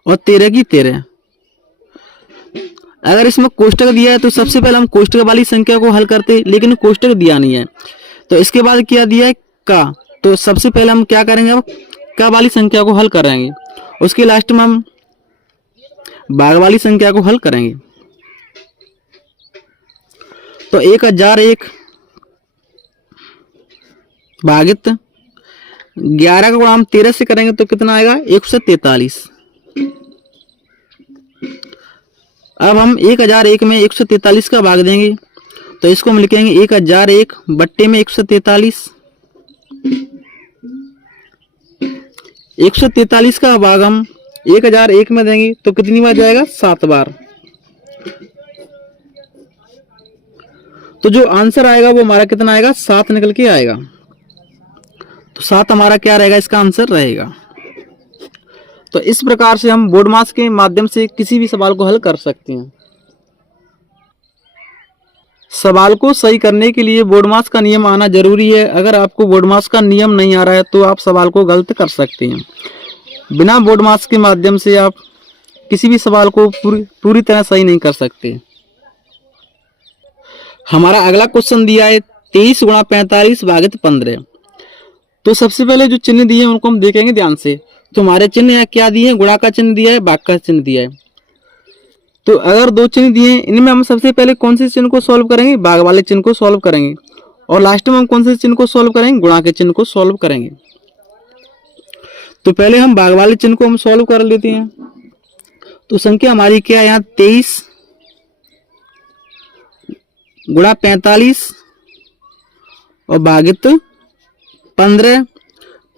और 13 की 13। अगर इसमें कोष्टक दिया है तो सबसे पहले हम कोष्टक वाली संख्या को हल करते, लेकिन कोष्टक दिया नहीं है। तो इसके बाद क्या दिया है, का। तो सबसे पहले हम क्या करेंगे, अब का वाली संख्या को हल करेंगे। उसके लास्ट में हम भाग वाली संख्या को हल करेंगे। तो 1001 भागित 11 का गुणा हम 13 से करेंगे तो कितना आएगा, 143। अब हम 1001 में 143 का भाग देंगे। तो इसको हम लिखेंगे 1001 बट्टे में 143। 143 का भाग हम 1001 में देंगे तो कितनी बार जाएगा, 7 बार। तो जो आंसर आएगा वो हमारा कितना आएगा, 7 निकल के आएगा। तो 7 हमारा क्या रहेगा, इसका आंसर रहेगा। तो इस प्रकार से हम बोर्ड मास के माध्यम से किसी भी सवाल को हल कर सकते हैं। सवाल को सही करने के लिए बोर्ड मास का नियम आना जरूरी है। अगर आपको बोर्ड मास का नियम नहीं आ रहा है तो आप सवाल को गलत कर सकते हैं। बिना बोर्ड मास के माध्यम से आप किसी भी सवाल को पूरी तरह सही नहीं कर सकते। हमारा अगला क्वेश्चन दिया है 23 गुणा 45 भागित 15। तो सबसे पहले जो चिन्ह दिए हैं उनको हम देखेंगे ध्यान से। तो हमारे चिन्ह यहाँ क्या दिए हैं, गुणा का चिन्ह दिया है, भाग का चिन्ह दिया है। तो अगर दो चिन्ह दिए हैं, इनमें हम सबसे पहले कौन से चिन्ह को सॉल्व करेंगे, भाग वाले चिन्ह को सॉल्व करेंगे। और लास्ट में हम कौन से चिन्ह को सॉल्व करेंगे, गुणा के चिन्ह को सॉल्व करेंगे। तो पहले हम भाग वाले चिन्ह को हम सॉल्व कर लेते हैं। तो संख्या हमारी क्या है यहाँ, 23 गुणा 45 और भागित 15।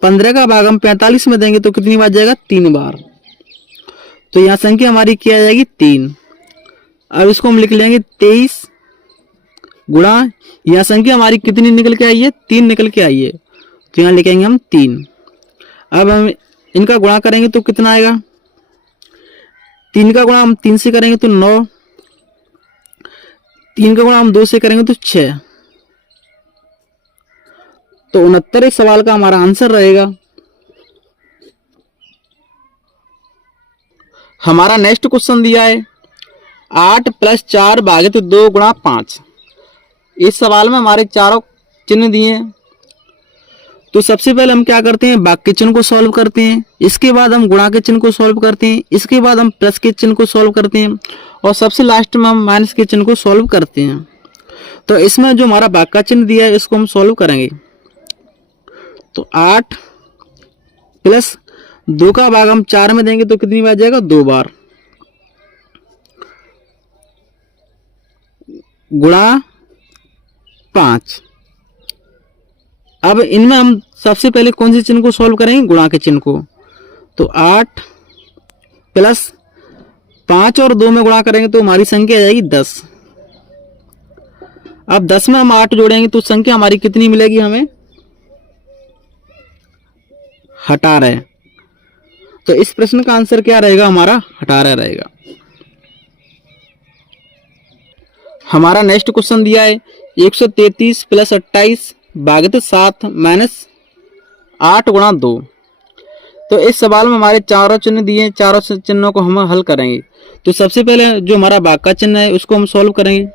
15 का भाग हम 45 में देंगे तो कितनी बार जाएगा, 3 बार। तो यहाँ संख्या हमारी क्या आ जाएगी, 3। अब इसको हम लिख लेंगे 23 गुणा, यहाँ संख्या हमारी कितनी निकल के आई है, 3 निकल के आई है। तो यहाँ लिखेंगे हम 3। अब हम इनका गुणा करेंगे तो कितना आएगा, 3 का गुणा हम 3 से करेंगे तो 9। 3 का गुणा हम 2 से करेंगे तो 6। तो 69 इस सवाल का हमारा आंसर रहेगा। हमारा नेक्स्ट क्वेश्चन दिया है 8 + 4 भागित 2 गुणा 5। इस सवाल में हमारे चारों चिन्ह दिए हैं। तो सबसे पहले हम क्या करते हैं, भाग के चिन्ह को सॉल्व करते हैं। इसके बाद हम गुणा के चिन्ह को सॉल्व करते हैं। इसके बाद हम प्लस के चिन्ह को सॉल्व करते हैं। और सबसे लास्ट में हम माइनस के चिन्ह को सॉल्व करते हैं। तो इसमें जो हमारा भाग का चिन्ह दिया है इसको हम सॉल्व करेंगे। तो 8 प्लस 2 का भाग हम 4 में देंगे तो कितनी बार जाएगा, 2 बार, गुणा 5। अब इनमें हम सबसे पहले कौन से चिन्ह को सॉल्व करेंगे, गुणा के चिन्ह को। तो 8 प्लस 5 और 2 में गुणा करेंगे तो हमारी संख्या आ जाएगी 10। अब 10 में हम 8 जोड़ेंगे तो संख्या हमारी कितनी मिलेगी हमें, 18। तो इस प्रश्न का आंसर क्या रहेगा हमारा, 18 रहेगा। हमारा नेक्स्ट क्वेश्चन दिया है 133 प्लस 28 भागित 7 माइनस 8 गुणा 2। तो इस सवाल में हमारे चारों चिन्ह दिए हैं, चारों चिन्हों को हम हल करेंगे। तो सबसे पहले जो हमारा भाग का चिन्ह है उसको हम सॉल्व करेंगे।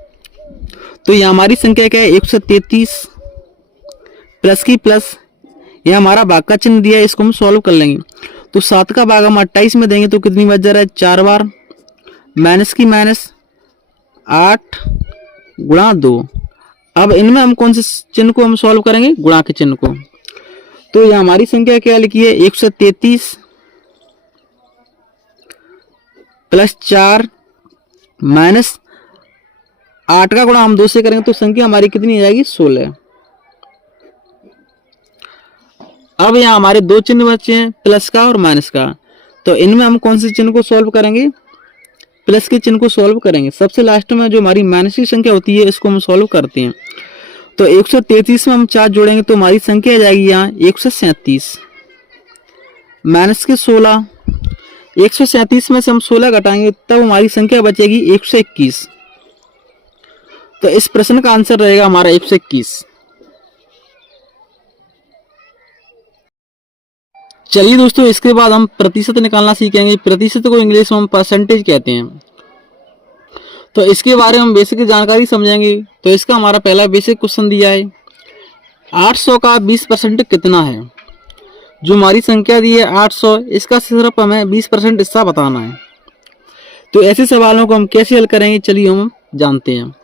तो ये हमारी संख्या क्या है, 133 प्लस की प्लस, ये हमारा भाग का चिन्ह दिया है, इसको हम सॉल्व कर लेंगे। तो 7 का भाग हम 28 में देंगे तो कितनी बार जा रहा है, 4 बार, माइनस की माइनस 8 गुणा 2। अब इनमें हम कौन से चिन्ह को हम सॉल्व करेंगे, गुणा के चिन्ह को। तो ये हमारी संख्या क्या लिखी है, 133 प्लस 4 माइनस 8 का गुणा हम 2 से करेंगे तो संख्या हमारी कितनी आ जाएगी, 16। अब यहाँ हमारे दो चिन्ह बचे हैं, प्लस का और माइनस का। तो इनमें हम कौन से चिन्ह को सॉल्व करेंगे, प्लस के चिन्ह को सॉल्व करेंगे। सबसे लास्ट में जो हमारी माइनस की संख्या होती है इसको हम सॉल्व करते हैं। तो 133 में हम 4 जोड़ेंगे तो हमारी संख्या आ जाएगी यहाँ 137 माइनस के 16। 137 में से हम 16 घटाएंगे तब हमारी संख्या बचेगी 121। तो इस प्रश्न का आंसर रहेगा हमारा 121। चलिए दोस्तों, इसके बाद हम प्रतिशत निकालना सीखेंगे। प्रतिशत को इंग्लिश में हम परसेंटेज कहते हैं। तो इसके बारे में हम बेसिक जानकारी समझेंगे। तो इसका हमारा पहला बेसिक क्वेश्चन दिया है, 800 का 20% कितना है। जो हमारी संख्या दी है 800, इसका सिर्फ हमें 20% हिस्सा बताना है। तो ऐसे सवालों को हम कैसे हल करेंगे, चलिए हम जानते हैं।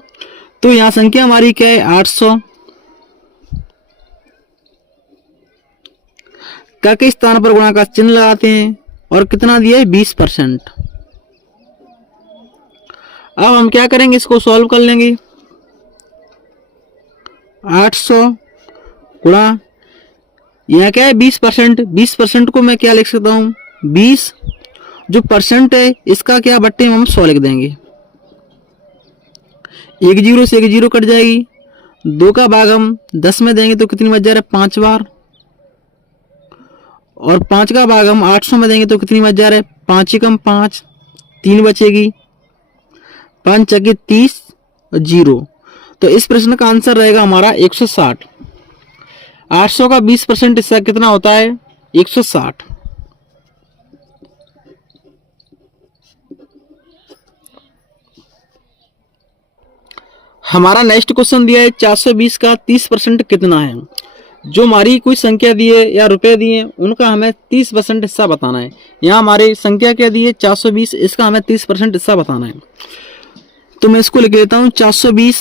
तो यहाँ संख्या हमारी क्या है, 800 का के स्थान पर गुणा का चिन्ह लगाते हैं और कितना दिया है, 20%। अब हम क्या करेंगे, इसको सॉल्व कर लेंगे। 800 गुणा यहाँ क्या है 20%। 20% को मैं क्या लिख सकता हूँ, 20 जो परसेंट है इसका क्या बट्टे में हम 100 लिख देंगे। 1 जीरो से 1 जीरो कट जाएगी। 2 का भाग हम 10 में देंगे तो कितनी बच जा रहा है, 5 बार। और 5 का भाग हम 800 में देंगे तो कितनी बच जा रहा है, 5 एकम 5, 3 बचेगी, 5 चौके 30 और 0। तो इस प्रश्न का आंसर रहेगा हमारा 160। 800 का 20% हिस्सा कितना होता है, 160। हमारा नेक्स्ट क्वेश्चन दिया है 420 का 30% कितना है। जो हमारी कोई संख्या दी है या रुपए दिए हैं उनका हमें 30% हिस्सा बताना है। यहाँ हमारी संख्या क्या दी है, 420, इसका हमें 30% हिस्सा बताना है। तो मैं इसको लिख लेता हूँ, 420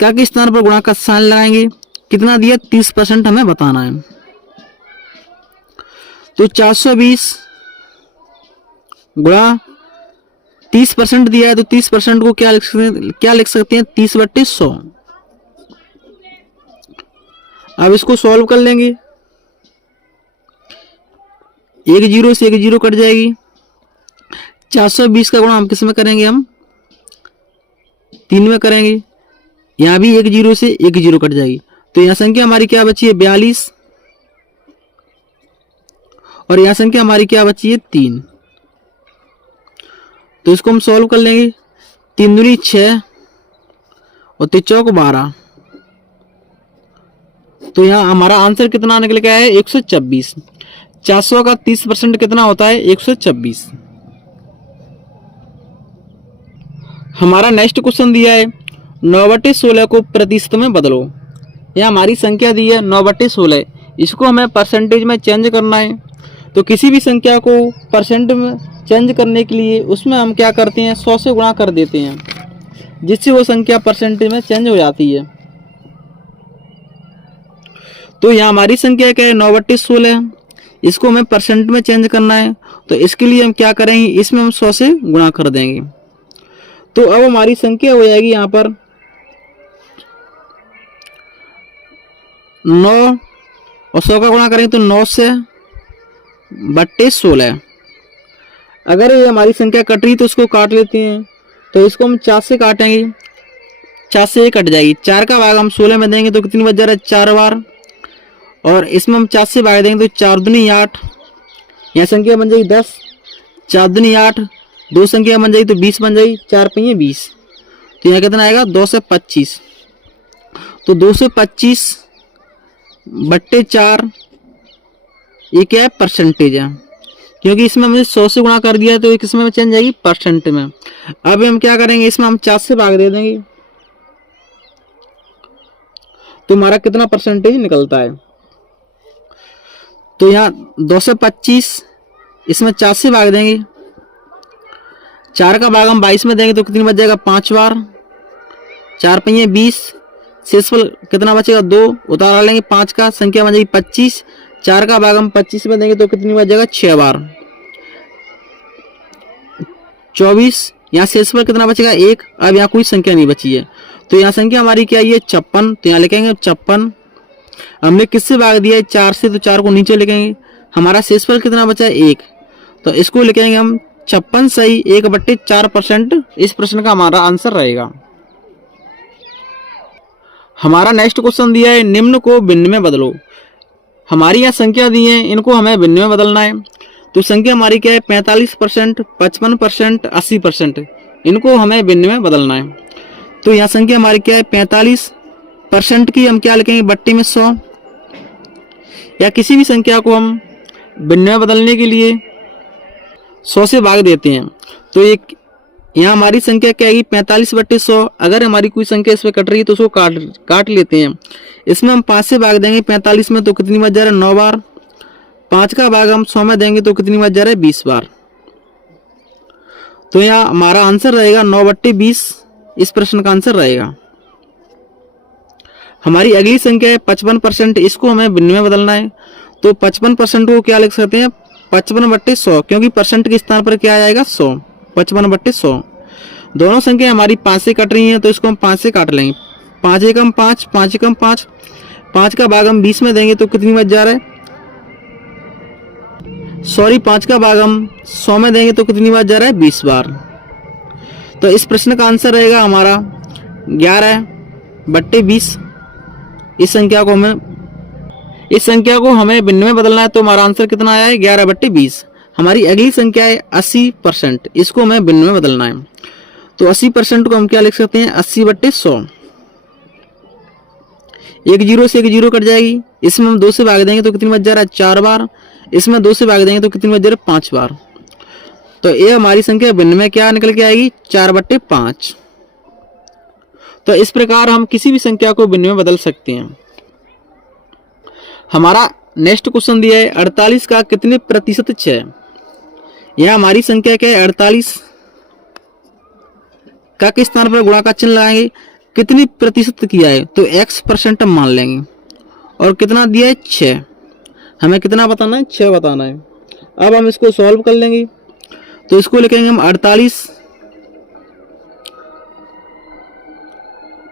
का के स्थान पर गुणा का साइन लगाएंगे, कितना दिया, 30% हमें बताना है। तो 420 गुणा 30% दिया है तो 30% को क्या लिख सकते हैं, 30/100। अब इसको सॉल्व कर लेंगे। 1 जीरो से 1 जीरो कट जाएगी। 420 का गुणा हम किस में करेंगे, हम 3 में करेंगे। यहाँ भी 1 जीरो से 1 जीरो कट जाएगी। तो यहाँ संख्या हमारी क्या बची है, 42। और यहाँ संख्या हमारी क्या बची है, 3। तो इसको हम सॉल्व कर लेंगे। 3 दूनी 6 और 3 चौक 12। तो यहाँ हमारा आंसर कितना निकल के आया है, 126। 400 का 30% कितना होता है, 126। हमारा नेक्स्ट क्वेश्चन दिया है 9/16 को प्रतिशत में बदलो। यह हमारी संख्या दी है 9/16, इसको हमें परसेंटेज में चेंज करना है। तो किसी भी संख्या को परसेंट में चेंज करने के लिए उसमें हम क्या करते हैं, 100 से गुणा कर देते हैं। जिससे वो संख्या परसेंटेज में चेंज हो जाती है। तो यहाँ हमारी संख्या क्या है 9/16, इसको हमें परसेंट में चेंज करना है। तो इसके लिए हम क्या करेंगे, इसमें हम 100 से गुणा कर देंगे। तो अब हमारी संख्या हो जाएगी यहाँ पर 9 और 100 का गुणा करेंगे तो 9 से बट्टे 16। अगर ये हमारी संख्या कट रही तो इसको काट लेते हैं। तो इसको हम 4 से काटेंगे, 4 से ये कट जाएगी। 4 का भाग हम 16 में देंगे तो कितनी बच जा रहा है 4 बार, और इसमें हम 4 से भाग देंगे तो 4 दूनी 8, यह संख्या बन जाएगी 10। 4 दूनी 8, 2 संख्या बन जाएगी तो 20 बन जाएगी, 4 पहिए 20। तो यहाँ कितना आएगा 2 से 25। तो 2 से 25 बट्टे 4, ये क्या है परसेंटेज है, क्योंकि इसमें मुझे 100 से गुणा कर दिया है तो किसमें में चेंज जाएगी परसेंट में। अब हम क्या करेंगे, इसमें हम 4 से भाग दे देंगे तो हमारा कितना परसेंटेज निकलता है। तो यहाँ 2 से 25, इसमें 4 से भाग देंगे, 4 का भाग हम 22 में देंगे तो कितनी बच जाएगा 5 बार, 4 पहिए 20, शेषफल कितना बचेगा 2, उतारा लेंगे 5 का, संख्या बन जाएगी 25। 4 का भाग हम 25 में देंगे तो कितनी बच जाएगा 6 बार, 24। यहाँ शेषफल कितना बचेगा 1। अब यहाँ कोई संख्या नहीं बची है तो यहाँ संख्या हमारी क्या है 56। तो यहाँ लिखेंगे 56, हमने किससे भाग दिया है 4 से, तो 4 को नीचे लिखेंगे। हमारा शेषफल कितना बचा है 1, तो इसको लिखेंगे हम 56 सही 1/4%। इस प्रश्न का हमारा आंसर रहेगा। हमारा नेक्स्ट क्वेश्चन दिया है निम्न को भिन्न में बदलो। हमारी यहाँ संख्या दी है, इनको हमें भिन्न में बदलना है। तो संख्या हमारी क्या है 45%, 55%, 80%, इनको हमें भिन्न में बदलना है। तो यहाँ संख्या हमारी क्या है 45% की हम क्या लिखेंगे बट्टे में 100, या किसी भी संख्या को हम भिन्न में बदलने के लिए 100 से भाग देते हैं। तो ये यहाँ हमारी संख्या क्या है 45/100। अगर हमारी कोई संख्या इसमें कट रही है तो उसको काट लेते हैं। इसमें हम 5 से भाग देंगे 45 में तो कितनी बच जा रहा है 9 बार, 5 का भाग हम 100 में देंगे तो कितनी बच जा रहा है 20 बार। तो यहाँ हमारा आंसर रहेगा 9/20। इस प्रश्न का आंसर रहेगा। हमारी अगली संख्या है 55%, इसको हमें भिन्न में बदलना है। तो 55% को क्या लिख सकते हैं 55/100, क्योंकि परसेंट के स्थान पर क्या आ जाएगा 100, 55/100। दोनों संख्या हमारी 5 से कट रही हैं तो इसको हम 5 से काट लेंगे। 5 एकम 5, 5 एकम 5, 5 का भाग हम 20 में देंगे तो कितनी बच जा रहा है 5 का भाग हम 100 में देंगे तो कितनी बार जा रहा है 20 बार। तो इस प्रश्न का आंसर रहेगा हमारा 11/20। इस संख्या को हमें भिन्न में बदलना है। तो हमारा आंसर कितना आया है 11/20। हमारी अगली संख्या है 80%, इसको हमें भिन्न में बदलना है। तो 80% को हम क्या लिख सकते हैं 80/100। एक जीरो से एक जीरो कट जाएगी। इसमें हम 2 से भाग देंगे तो कितनी बच जा रहा है 4 बार। इसमें 2 से भाग देंगे तो कितनी बच जा रहा है 5 बार। तो ये हमारी संख्या भिन्न में क्या निकल के आएगी 4/5। तो इस प्रकार हम किसी भी संख्या को भिन्न में बदल सकते हैं। हमारा नेक्स्ट क्वेश्चन दिया है 48 का कितने प्रतिशत क्षय। यह हमारी संख्या क्या है 48 का किस स्थान पर गुणा का चिन्ह लगाएंगे, कितनी प्रतिशत किया है तो x% हम मान लेंगे। और कितना दिया है 6, हमें कितना बताना है 6 बताना है। अब हम इसको सॉल्व कर लेंगे। तो इसको लिखेंगे हम 48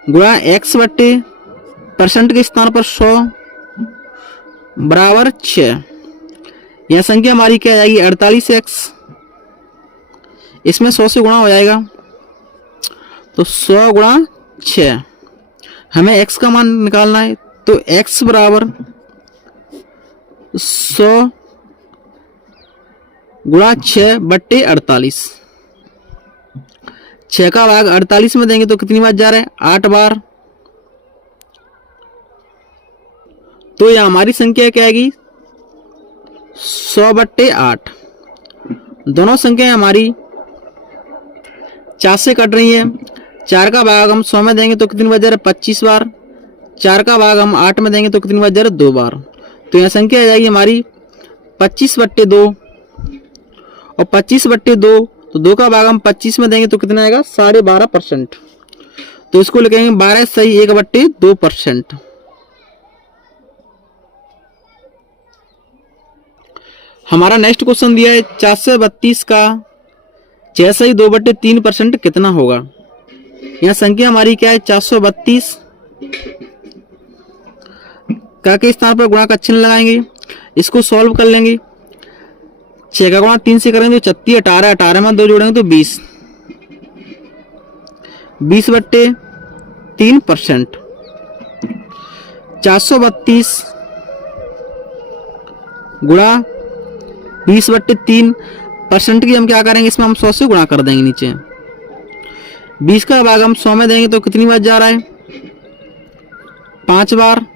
गुणा x/% के स्थान पर 100 बराबर 6। यह संख्या हमारी क्या आएगी 48x, इसमें 100 से गुणा हो जाएगा तो 100 गुणा 6। हमें x का मान निकालना है। तो x बराबर 100 गुणा 6/48। 6 का भाग 48 में देंगे तो कितनी बार जा रहा है 8 बार। तो यह हमारी संख्या क्या आएगी 100/8। दोनों संख्याएं हमारी 4 से कट रही हैं। 4 का भाग हम 100 में देंगे तो कितनी बार जा रहा है 25 बार। 4 का भाग हम 8 में देंगे तो कितनी बार जा रहा है 2 बार। तो यह संख्या आ जाएगी हमारी 25/2। और 25/2 तो 2 का भाग हम 25 में देंगे तो कितना आएगा 12.5%। तो इसको लिखेंगे 12 सही 1/2%। हमारा नेक्स्ट क्वेश्चन दिया है 432 का 6 सही 2/3% कितना होगा। यहाँ संख्या हमारी क्या है 432 का के स्थान पर गुणा का चिन्ह लगाएंगे, इसको सॉल्व कर लेंगे। 6 का गुणा 3 से करेंगे तो 36, 18, 18 में 2 जोड़ेंगे तो 20, 20/3%। 432 गुणा 20/3% की हम क्या करेंगे, इसमें हम 100 से गुणा कर देंगे। नीचे 20 का भाग हम 100 में देंगे तो कितनी बार जा रहा है 5 बार,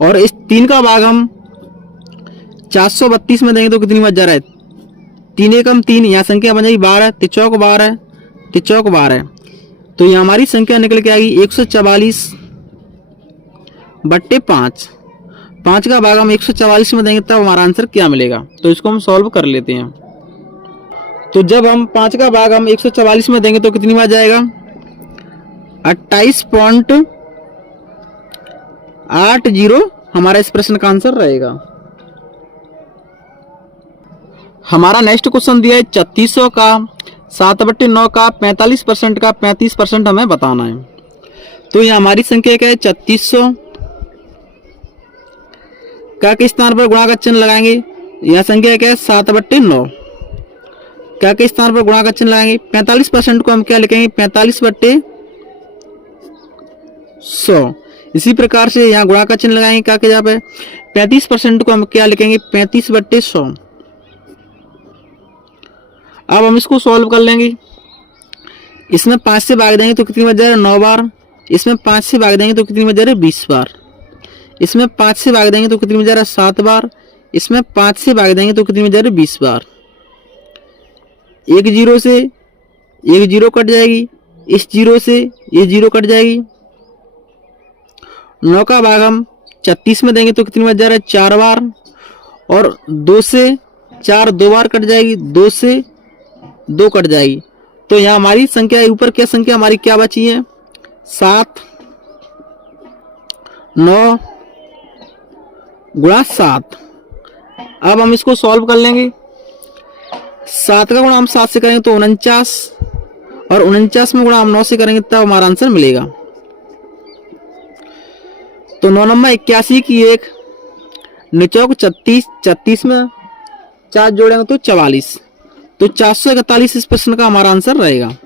और इस 3 का भाग हम 432 में देंगे तो कितनी बार जा रहा है 3 एकम 3, यहाँ संख्या बन जाएगी 12, 3 चौक 12, 3 चौक 12, तो ये हमारी संख्या निकल के आएगी 144/5। 5 का भाग हम 144 में देंगे तब हमारा आंसर क्या मिलेगा, तो इसको हम सॉल्व कर लेते हैं। तो जब हम 5 का भाग हम 144 में देंगे तो कितनी बार जाएगा 28.80 हमारा इस प्रश्न का आंसर रहेगा। हमारा नेक्स्ट क्वेश्चन दिया है 3600 का 7/9 का 45% का 35% हमें बताना है। तो ये हमारी संख्या क्या है 3600 का के स्थान पर गुणा का चिन्ह लगाएंगे। यह संख्या क्या है 7/9 का के स्थान पर गुणा का चिन्ह लगाएंगे। 45% को हम क्या लिखेंगे 45/100। इसी प्रकार से यहाँ गुणा का चिन्ह लगाएंगे क्या के जगह पे 35% को हम क्या लिखेंगे 35/100। अब हम इसको सॉल्व कर लेंगे। इसमें 5 से भाग देंगे तो कितनी बार जा रहा है 9 बार, इसमें 5 से भाग देंगे तो कितनी बार जा रहा है 20 बार, इसमें 5 से भाग देंगे तो कितनी बार जा रहा है 7 बार, इसमें 5 से भाग देंगे तो कितनी बार जा रहा है 20 बार। एक जीरो से एक जीरो कट जाएगी, इस जीरो से ये जीरो कट जाएगी। 9 का भाग हम 36 में देंगे तो कितनी बार जा रहा है 4 बार, और 2 से 4 2 बार कट जाएगी, 2 से 2 कट जाएगी। तो यहाँ हमारी संख्या ऊपर क्या संख्या हमारी क्या बची है 7 9 गुणा 7। अब हम इसको सॉल्व कर लेंगे। 7 का गुणा हम 7 से करेंगे तो 49, और 49 में गुणा हम 9 से करेंगे तब हमारा आंसर मिलेगा। तो 9 नंबर 81 की 1 निचौक 36, 36 में 4 जोड़ेंगे तो 44, तो 441 इस प्रश्न का हमारा आंसर रहेगा।